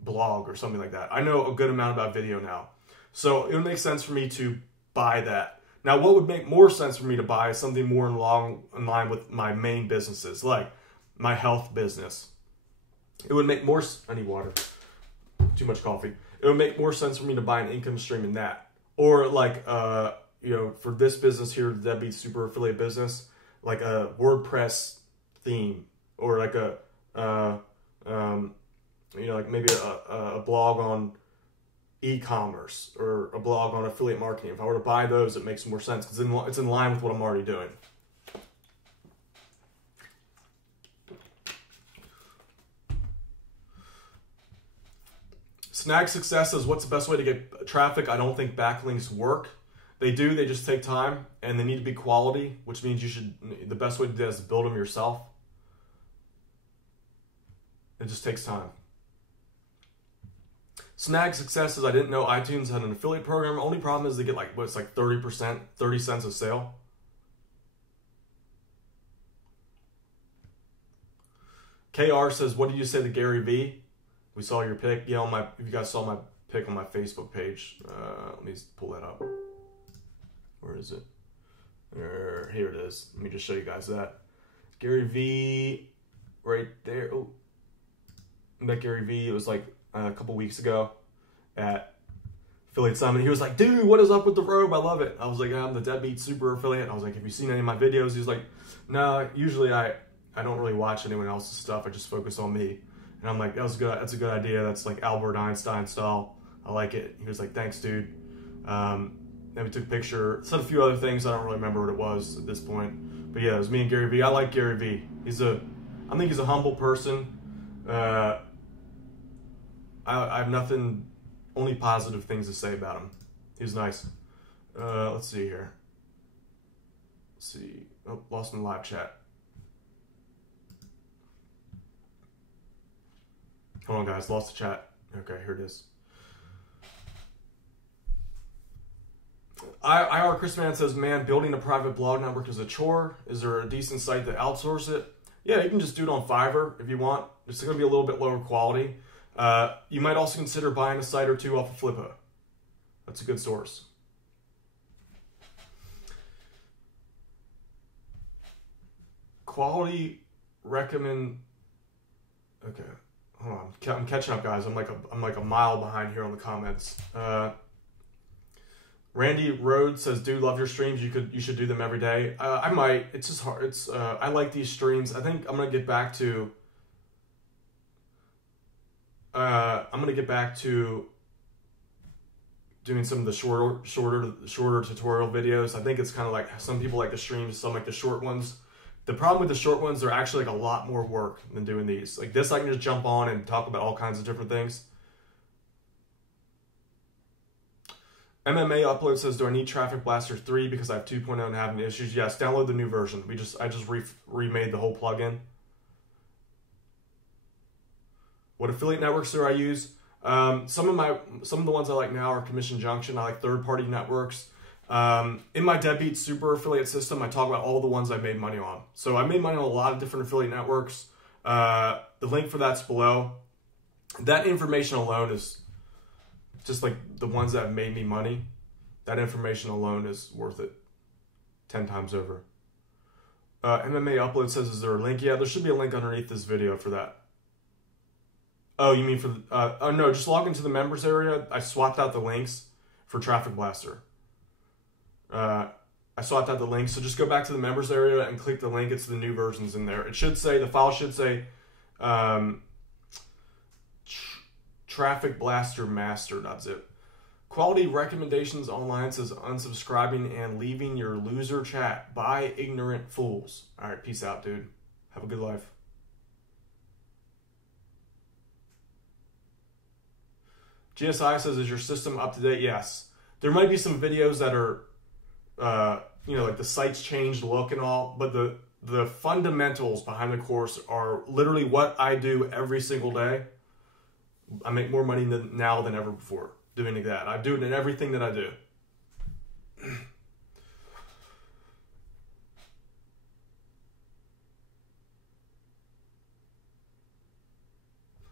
blog or something like that. I know a good amount about video now. So it would make sense for me to buy that. Now, what would make more sense for me to buy is something more in line with my main businesses, like my health business. It would make more, I need water, too much coffee. It would make more sense for me to buy an income stream in that. Or like, you know, for this business here, that'd be super affiliate business, like a WordPress theme, or like you know, like maybe a blog on e-commerce, or a blog on affiliate marketing. If I were to buy those, it makes more sense, because it's in line with what I'm already doing. Snag Success says, what's the best way to get traffic? I don't think backlinks work. They do, they just take time, and they need to be quality, which means the best way to do that is to build them yourself. It just takes time. Snag Success says, I didn't know iTunes had an affiliate program. Only problem is they get like, what's like 30%, 30 cents a sale. KR says, what did you say to Gary V? We saw your pic. Yeah, if you guys saw my pic on my Facebook page, let me pull that up. Where is it? Here it is. Let me just show you guys that. Gary V, right there. Oh, met Gary V. It was like a couple weeks ago at Affiliate Summit. He was like, dude, what is up with the robe? I love it. I was like, I'm the Deadbeat Super Affiliate. I was like, have you seen any of my videos? He was like, no, usually I don't really watch anyone else's stuff. I just focus on me. And I'm like, that's a good idea. That's like Albert Einstein style. I like it. He was like, thanks, dude. Then we took a picture, said a few other things. I don't really remember what it was at this point. But yeah, it was me and Gary V. I like Gary V. I think he's a humble person. I have nothing, only positive things to say about him. He's nice. Let's see here. Let's see. Oh, lost in the live chat. Hold on, guys. Lost the chat. Okay, here it is. IR Chris Man says, man, building a private blog network is a chore. Is there a decent site to outsource it? Yeah, you can just do it on Fiverr if you want. It's going to be a little bit lower quality. You might also consider buying a site or two off of Flippa. That's a good source. Quality recommend. Okay, hold on. I'm catching up, guys. I'm like a mile behind here on the comments. Randy Rhodes says, dude, love your streams. You should do them every day. I might. It's just hard. I like these streams. I think I'm gonna get back to. Doing some of the shorter tutorial videos. I think it's kind of like some people like the streams, some like the short ones. The problem with the short ones, they're actually like a lot more work than doing these. Like this, I can just jump on and talk about all kinds of different things. MMA Upload says, do I need Traffic Blaster 3 because I have 2.0 and having issues? Yes, download the new version. I just remade the whole plugin. What affiliate networks do I use? Some of the ones I like now are Commission Junction. I like third-party networks. In my Deadbeat Super Affiliate system, I talk about all the ones I made money on. So I made money on a lot of different affiliate networks. The link for that's below. That information alone is just like the ones that have made me money. That information alone is worth it 10 times over. MMA Upload says, is there a link? Yeah, there should be a link underneath this video for that. Oh, you mean for the, oh no, just log into the members area. I swapped out the links for Traffic Blaster. I swapped out the links, so just go back to the members area and click the link. It's the new versions in there. It should say, the file should say, Traffic Blaster Master.zip. Quality recommendations online says unsubscribing and leaving your loser chat by ignorant fools. All right, peace out, dude. Have a good life. GSI says, is your system up to date? Yes. There might be some videos that are, like the site's changed look and all, but the fundamentals behind the course are literally what I do every single day. I make more money now than ever before doing that. I do it in everything that I do.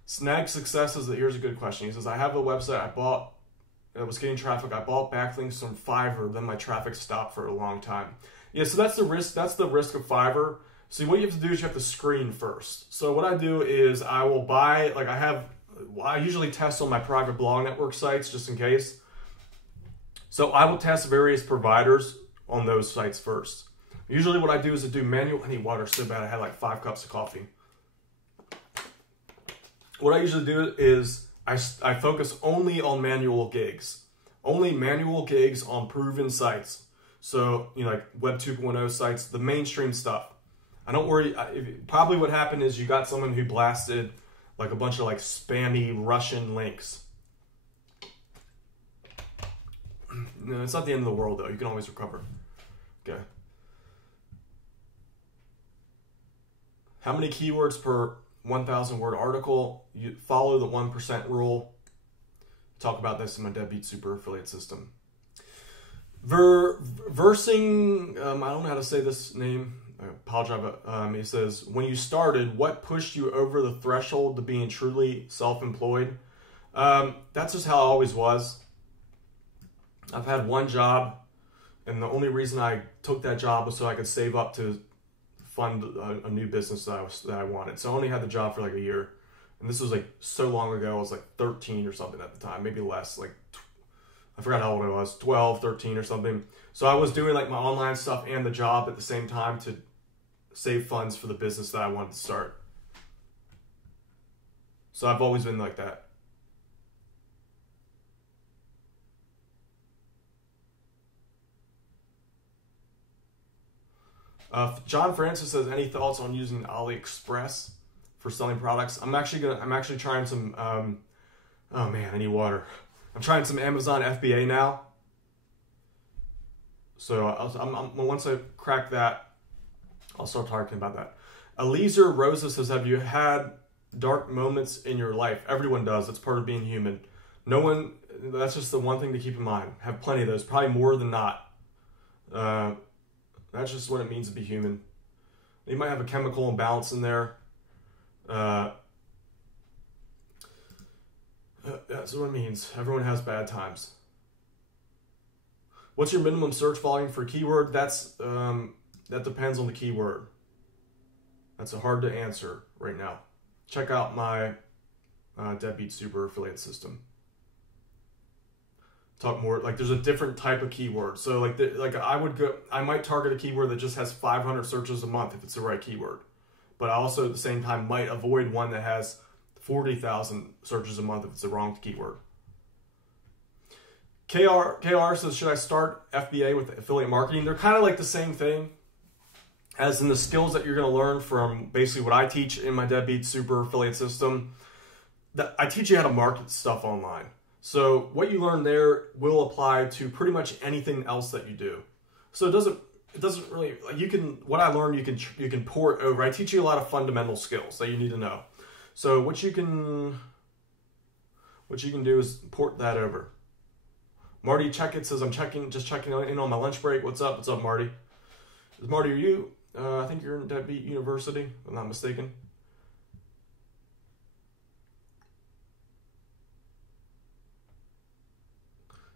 Snag Success says that here's a good question. He says, I have a website I bought that was getting traffic. I bought backlinks from Fiverr, then my traffic stopped for a long time. Yeah, so that's the risk. That's the risk of Fiverr. So what you have to do is you have to screen first. So what I do is I will buy, I usually test on my private blog network sites just in case. So I will test various providers on those sites first. Usually what I do is I do manual. I need water so bad. I had like 5 cups of coffee. What I usually do is I focus only on manual gigs. Only manual gigs on proven sites. So, like Web 2.0 sites, the mainstream stuff. I don't worry. Probably what happened is you got someone who blasted like a bunch of like spammy Russian links. No, it's not the end of the world though. You can always recover. Okay. How many keywords per 1,000 word article? You follow the 1% rule. Talk about this in my Deadbeat Super Affiliate system. Versing, I don't know how to say this name. I apologize, but he says, when you started, what pushed you over the threshold to being truly self-employed? That's just how I always was. I've had one job, and the only reason I took that job was so I could save up to fund a new business that I wanted. So I only had the job for like a year. And this was like so long ago. I was like 13 or something at the time, maybe less. Like, I forgot how old I was, 12, 13 or something. So I was doing like my online stuff and the job at the same time to save funds for the business that I wanted to start. So I've always been like that. John Francis says, any thoughts on using AliExpress for selling products? I'm actually trying some, oh man, I need water. I'm trying some Amazon FBA now. So once I crack that, I'll start talking about that. Eliezer Rosa says, have you had dark moments in your life? Everyone does. It's part of being human. That's just the one thing to keep in mind. Have plenty of those, probably more than not. That's just what it means to be human. You might have a chemical imbalance in there. That's what it means. Everyone has bad times. What's your minimum search volume for keyword? That depends on the keyword. That's hard to answer right now. Check out my Deadbeat Super affiliate system. Talk more, like there's a different type of keyword. So I might target a keyword that just has 500 searches a month if it's the right keyword. But I also at the same time might avoid one that has 40,000 searches a month if it's the wrong keyword. KR says, should I start FBA with affiliate marketing? They're kind of like the same thing, as in the skills that you're going to learn from basically what I teach in my Deadbeat Super affiliate system. I teach you how to market stuff online. So what you learn there will apply to pretty much anything else that you do. So it doesn't really, what I learned, you can port over. I teach you a lot of fundamental skills that you need to know. So what you can do is port that over. Marty Checkett says, just checking in on my lunch break. What's up? What's up, Marty? Marty, are you, I think you're in Deadbeat University, if I'm not mistaken.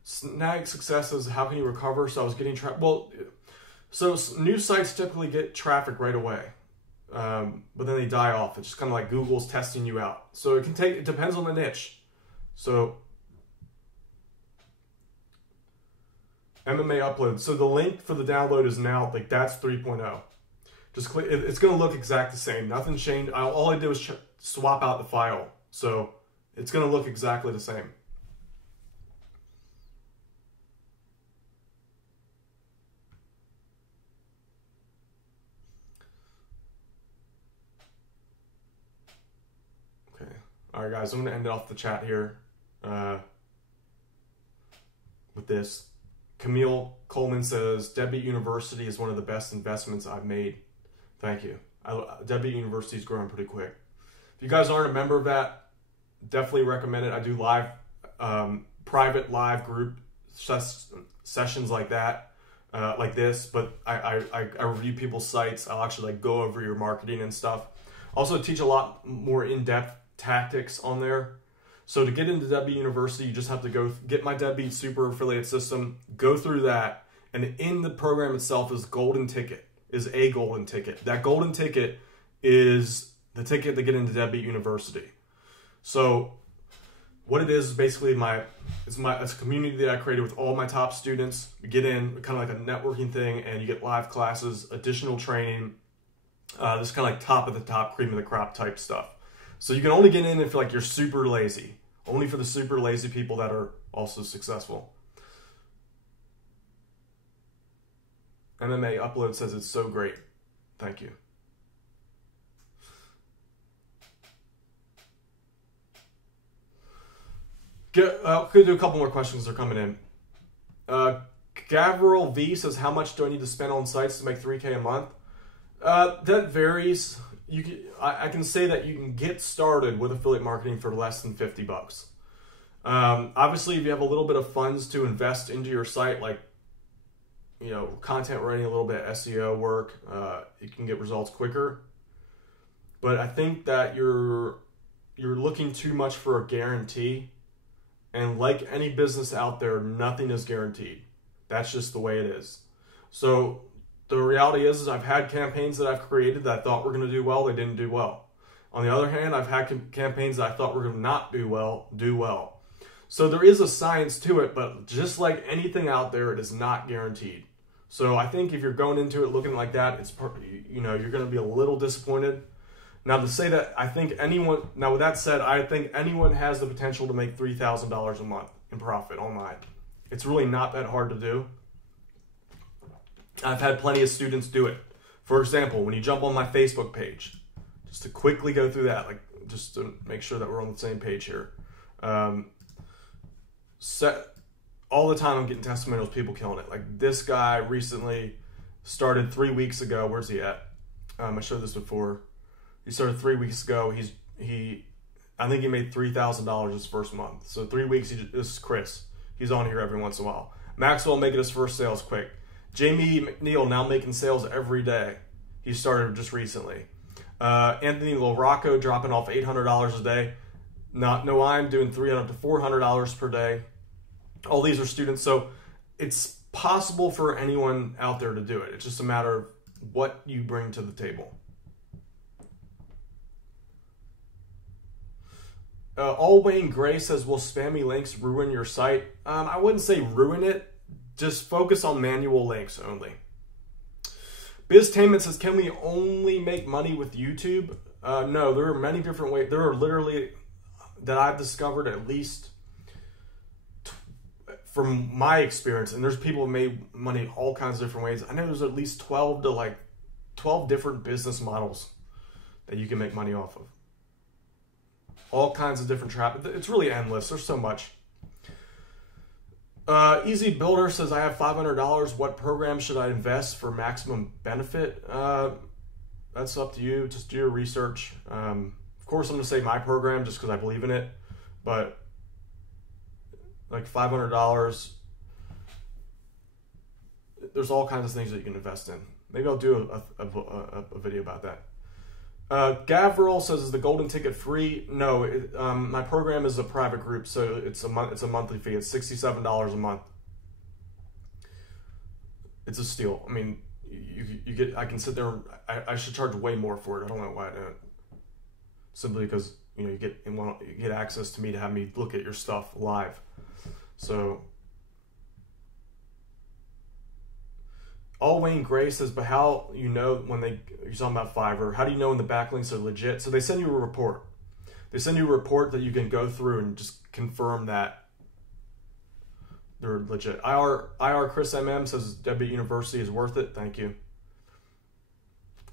Snag Success says, how can you recover? So I was getting so new sites typically get traffic right away, but then they die off. It's just kind of like Google's testing you out. So it depends on the niche. So MMA upload. So the link for the download is now, like that's 3.0. Just click, it's going to look exact the same. Nothing changed. All I did was swap out the file. So it's going to look exactly the same. All right, guys, I'm going to end off the chat here with this. Camille Coleman says, Deadbeat University is one of the best investments I've made. Thank you. Deadbeat University is growing pretty quick. If you guys aren't a member of that, definitely recommend it. I do live, private live group sessions like that, like this, but I review people's sites. I'll actually go over your marketing and stuff. Also teach a lot more in-depth tactics on there. So to get into Deadbeat University, you just have to go get my Deadbeat Super affiliate system, go through that, and in the program itself is a golden ticket. That golden ticket is the ticket to get into Deadbeat University. So what it is basically it's a community that I created with all my top students. You get in, kind of like a networking thing, and you get live classes, additional training. This is kind of like top of the top, cream of the crop type stuff. So you can only get in if you're super lazy. Only for the super lazy people that are also successful. MMA Upload says it's so great. Thank you. Could do a couple more questions that are coming in. Gavril V says, how much do I need to spend on sites to make $3K a month? That varies. I can say that you can get started with affiliate marketing for less than $50. Obviously, if you have a little bit of funds to invest into your site, like content writing, a little bit of SEO work, you can get results quicker. But I think that you're looking too much for a guarantee. And like any business out there, nothing is guaranteed. That's just the way it is. So the reality is I've had campaigns that I've created that I thought were going to do well. They didn't do well. On the other hand, I've had campaigns that I thought were going to not do well. So there is a science to it, but just like anything out there, it is not guaranteed. So I think if you're going into it looking like that, you're going to be a little disappointed. Now to say that, with that said, I think anyone has the potential to make $3,000 a month in profit online. It's really not that hard to do. I've had plenty of students do it. For example, when you jump on my Facebook page, just to quickly go through that, just to make sure that we're on the same page here. All the time I'm getting testimonials, people killing it. Like this guy recently started 3 weeks ago. Where's he at? I showed this before. He started 3 weeks ago. I think he made $3,000 his first month. So 3 weeks. This is Chris. He's on here every once in a while. Maxwell making his first sales quick. Jamie McNeil now making sales every day. He started just recently. Anthony LaRocco dropping off $800 a day. I'm doing $300 to $400 per day. All these are students. So it's possible for anyone out there to do it. It's just a matter of what you bring to the table. All Wayne Gray says, will spammy links ruin your site? I wouldn't say ruin it. Just focus on manual links only. BizTainment says, can we only make money with YouTube? No, there are many different ways. There are literally, that I've discovered, at least from my experience, and there's people who made money all kinds of different ways. I know there's at least 12 different business models that you can make money off of. All kinds of different traffic. It's really endless. There's so much. Easy Builder says, I have $500. What program should I invest for maximum benefit? That's up to you. Just do your research. Of course, I'm going to say my program just because I believe in it. But like $500, there's all kinds of things that you can invest in. Maybe I'll do a video about that. Gavril says, is the golden ticket free? No, my program is a private group, so it's a monthly fee. It's $67 a month. It's a steal. I mean, you get. I can sit there. I should charge way more for it. I don't know why I don't. Simply because you get access to me to have me look at your stuff live. So. All Wayne Gray says, but how you know when you're talking about Fiverr, how do you know when the backlinks are legit? So they send you a report. They send you a report that you can go through and just confirm that they're legit. IR Chris MM says, Deadbeat University is worth it. Thank you.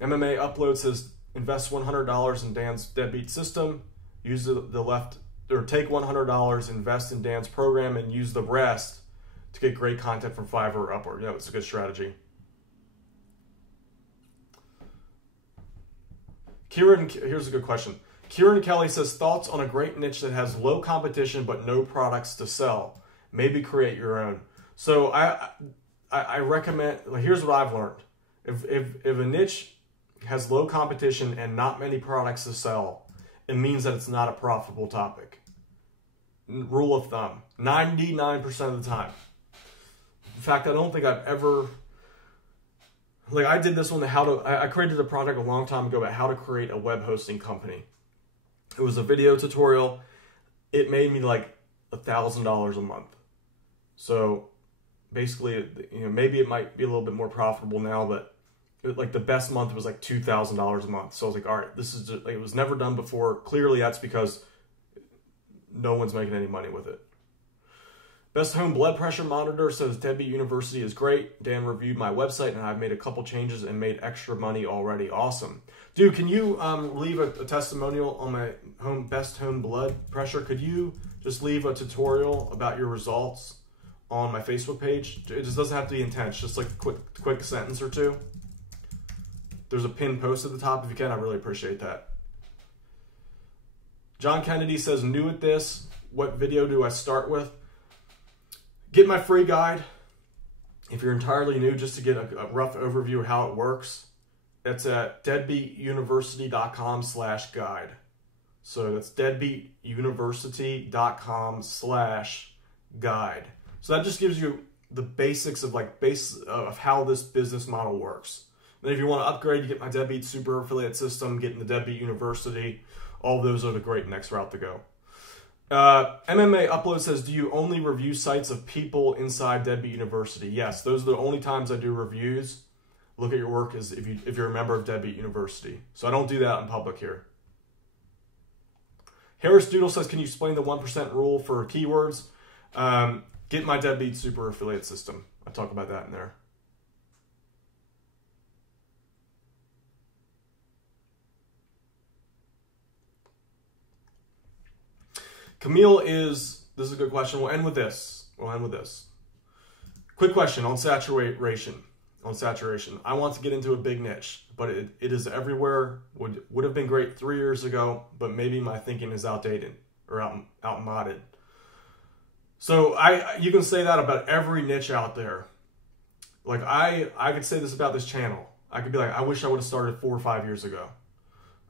MMA Upload says, invest $100 in Dan's Deadbeat system. Use take $100, invest in Dan's program, and use the rest to get great content from Fiverr or Upwork. It's a good strategy. Here's a good question. Kieran Kelly says, thoughts on a great niche that has low competition but no products to sell. Maybe create your own. So I recommend, here's what I've learned. If a niche has low competition and not many products to sell, it means that it's not a profitable topic. Rule of thumb, 99% of the time. In fact, I don't think I've ever... I did this one, I created a project a long time ago about how to create a web hosting company. It was a video tutorial. It made me like $1,000 a month. So basically, maybe it might be a little bit more profitable now, but the best month was like $2,000 a month. So I was like, all right, this is just, it was never done before. Clearly that's because no one's making any money with it. Best home blood pressure monitor says Deadbeat University is great. Dan reviewed my website and I've made a couple changes and made extra money already. Awesome. Dude, can you leave a testimonial on my best home blood pressure? Could you just leave a tutorial about your results on my Facebook page? It just doesn't have to be intense. Just like a quick sentence or two. There's a pinned post at the top. If you can, I really appreciate that. John Kennedy says, new at this. What video do I start with? Get my free guide. If you're entirely new, just to get a rough overview of how it works, it's at deadbeatuniversity.com/guide. So that's deadbeatuniversity.com/guide. So that just gives you the basics of of how this business model works. Then if you want to upgrade, you get my Deadbeat Super Affiliate System, get in the Deadbeat University. All those are the great next route to go. MMA Upload says, do you only review sites of people inside Deadbeat University? Yes, those are the only times I do reviews. Look at your work as if you're a member of Deadbeat University. So I don't do that in public here. Harris Doodle says, can you explain the 1% rule for keywords? Get my Deadbeat Super Affiliate System. I talk about that in there. Camille this is a good question. We'll end with this. Quick question on saturation. I want to get into a big niche, but it is everywhere. Would have been great 3 years ago, but maybe my thinking is outdated or outmoded. So you can say that about every niche out there. Like I could say this about this channel. I could be like, I wish I would have started 4 or 5 years ago.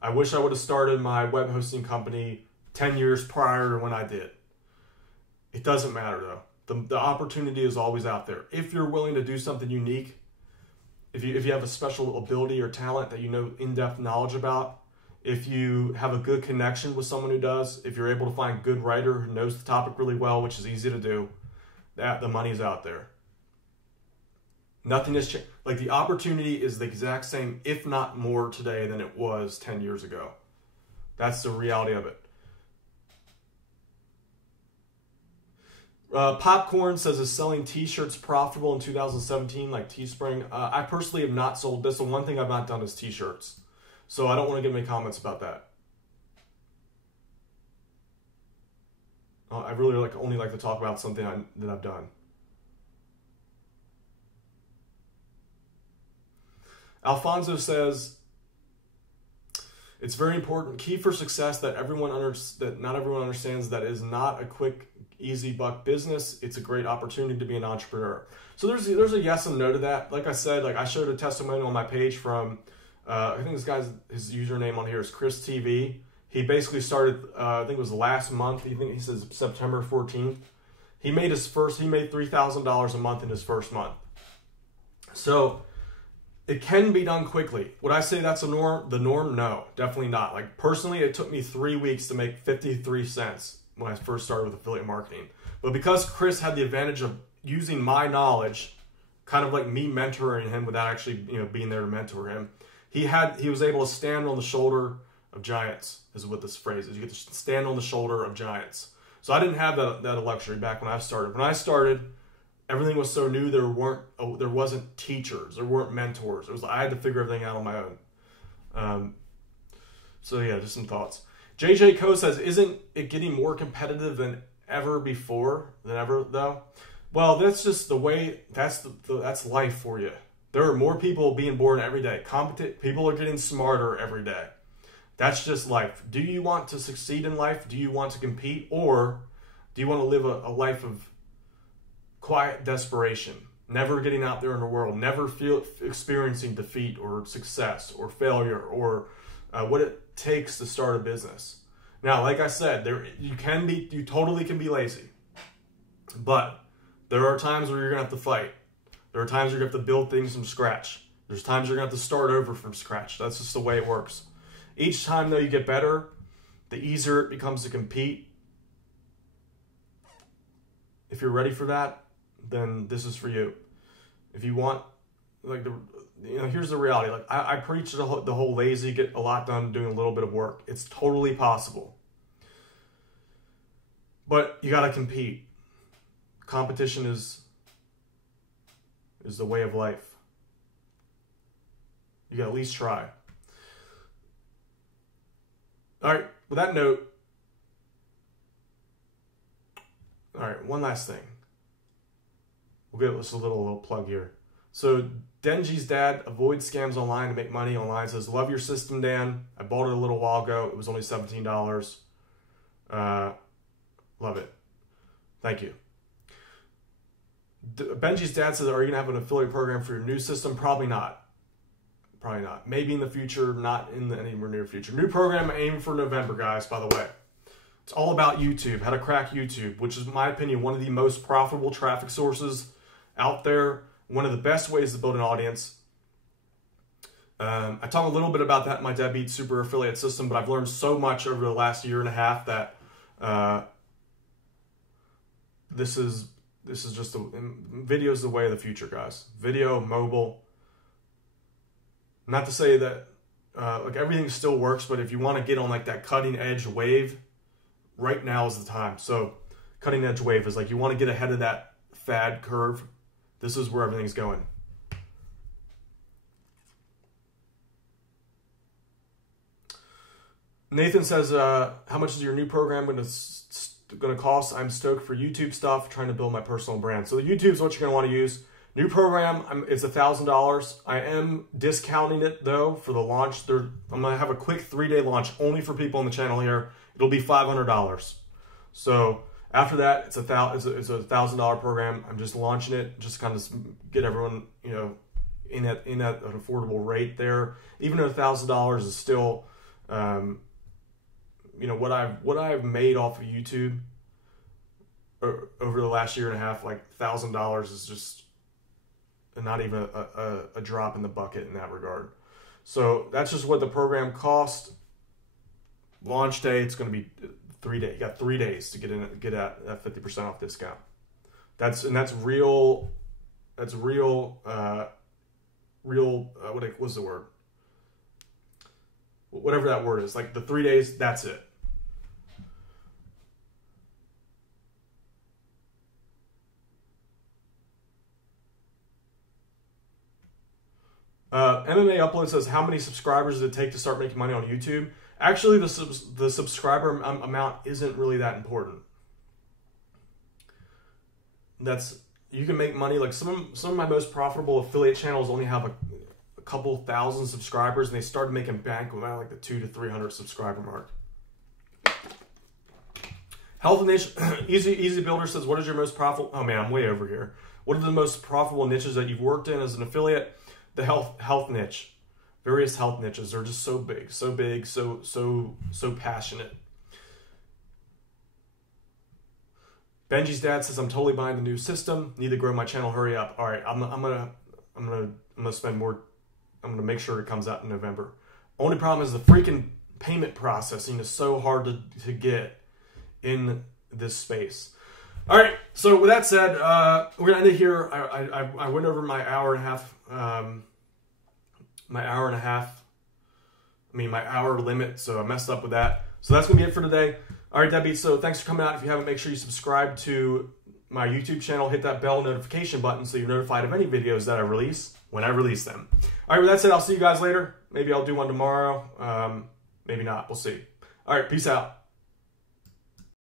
I wish I would have started my web hosting company 10 years prior to when I did. It doesn't matter though. The opportunity is always out there. If you're willing to do something unique, if you have a special ability or talent that you know in-depth knowledge about, if you have a good connection with someone who does, if you're able to find a good writer who knows the topic really well, which is easy to do, the money's out there. Nothing has changed. Like the opportunity is the exact same, if not more today than it was 10 years ago. That's the reality of it. Popcorn says, is selling t-shirts profitable in 2017 like Teespring? I personally have not sold this. The one thing I've not done is t-shirts. So I don't want to give any comments about that. I really only like to talk about something that I've done. Alfonso says, it's very important, key for success that not everyone understands that is not a quick, easy buck business. It's a great opportunity to be an entrepreneur. So there's a yes and no to that. Like I said, I showed a testimonial on my page from, I think his username on here is Chris TV. He basically started, I think it was last month. He says September 14th. He made $3,000 a month in his first month. So it can be done quickly. Would I say that's the norm? No, definitely not. Like personally, it took me 3 weeks to make 53 cents when I first started with affiliate marketing. But because Chris had the advantage of using my knowledge, kind of like me mentoring him without actually being there to mentor him, he was able to stand on the shoulder of giants, is what this phrase is. You get to stand on the shoulder of giants. So I didn't have that luxury back when I started. When I started, everything was so new. There wasn't teachers. There weren't mentors. I had to figure everything out on my own. So yeah, just some thoughts. JJ Co says, isn't it getting more competitive than ever though? Well, that's just the way. That's life for you. There are more people being born every day. People are getting smarter every day. That's just life. Do you want to succeed in life? Do you want to compete? Or do you want to live a life of quiet desperation, never getting out there in the world, never experiencing defeat or success or failure or what it takes to start a business? Now, like I said, you totally can be lazy, but there are times where you're gonna have to fight. There are times you're gonna have to build things from scratch. There's times you're gonna have to start over from scratch. That's just the way it works. Each time though you get better, the easier it becomes to compete. If you're ready for that, then this is for you. If you want, here's the reality. I preach the whole lazy, get a lot done doing a little bit of work. It's totally possible. But you got to compete. Competition is the way of life. You got to at least try. All right, with that note, all right, one last thing. We'll get this a little plug here. So Denji's dad, avoids scams online to make money online, says, love your system, Dan. I bought it a little while ago. It was only $17. Love it. Thank you. Benji's dad says, are you going to have an affiliate program for your new system? Probably not. Probably not. Maybe in the future, not in the anywhere near future. New program aiming for November, guys, by the way. It's all about YouTube, how to crack YouTube, which is, in my opinion, one of the most profitable traffic sources out there. One of the best ways to build an audience. I talk a little bit about that in my Deadbeat Super Affiliate System, but I've learned so much over the last year and a half that this is just video is the way of the future, guys. Video, mobile. Not to say that like everything still works, but if you want to get on like that cutting edge wave, right now is the time. So cutting edge wave is like you want to get ahead of that fad curve. This is where everything's going. Nathan says, how much is your new program going to cost? I'm stoked for YouTube stuff, trying to build my personal brand. So the YouTube is what you're going to want to use. New program, it's $1,000. I am discounting it though for the launch. I'm going to have a quick 3-day launch only for people on the channel here. It'll be $500. So after that, it's a $1,000 program. I'm just launching it, just kind of get everyone, you know, in at an affordable rate there. Even at $1,000 is still, you know, what I've made off of YouTube over the last year and a half. Like $1,000 is just not even a drop in the bucket in that regard. So that's just what the program cost. Launch day, it's going to be 3 days. You got 3 days to get at 50% off discount. That's real. That's real. What was the word? Whatever that word is. Like the 3 days. That's it. MMA Upload says, how many subscribers does it take to start making money on YouTube? Actually, the subscriber amount isn't really that important. You can make money. Like some of my most profitable affiliate channels only have a couple thousand subscribers, and they started making bank around like the 200 to 300 subscriber mark. Health niche, Easy Builder says, what is your most profitable? Oh man, I'm way over here. What are the most profitable niches that you've worked in as an affiliate? The health niche, various health niches. They're just so big, so passionate. Benji's dad says, I'm totally buying the new system. Need to grow my channel. Hurry up. All right, I'm gonna spend more. I'm gonna make sure it comes out in November. Only problem is the freaking payment processing is so hard to get in this space. All right, so with that said, we're gonna end it here. I went over my hour and a half. My hour limit, so I messed up with that. So that's gonna be it for today. All right, Debbie, so thanks for coming out. If you haven't, make sure you subscribe to my YouTube channel. Hit that bell notification button so you're notified of any videos that I release when I release them. All right, with that said, I'll see you guys later. Maybe I'll do one tomorrow. Maybe not. We'll see. All right, peace out.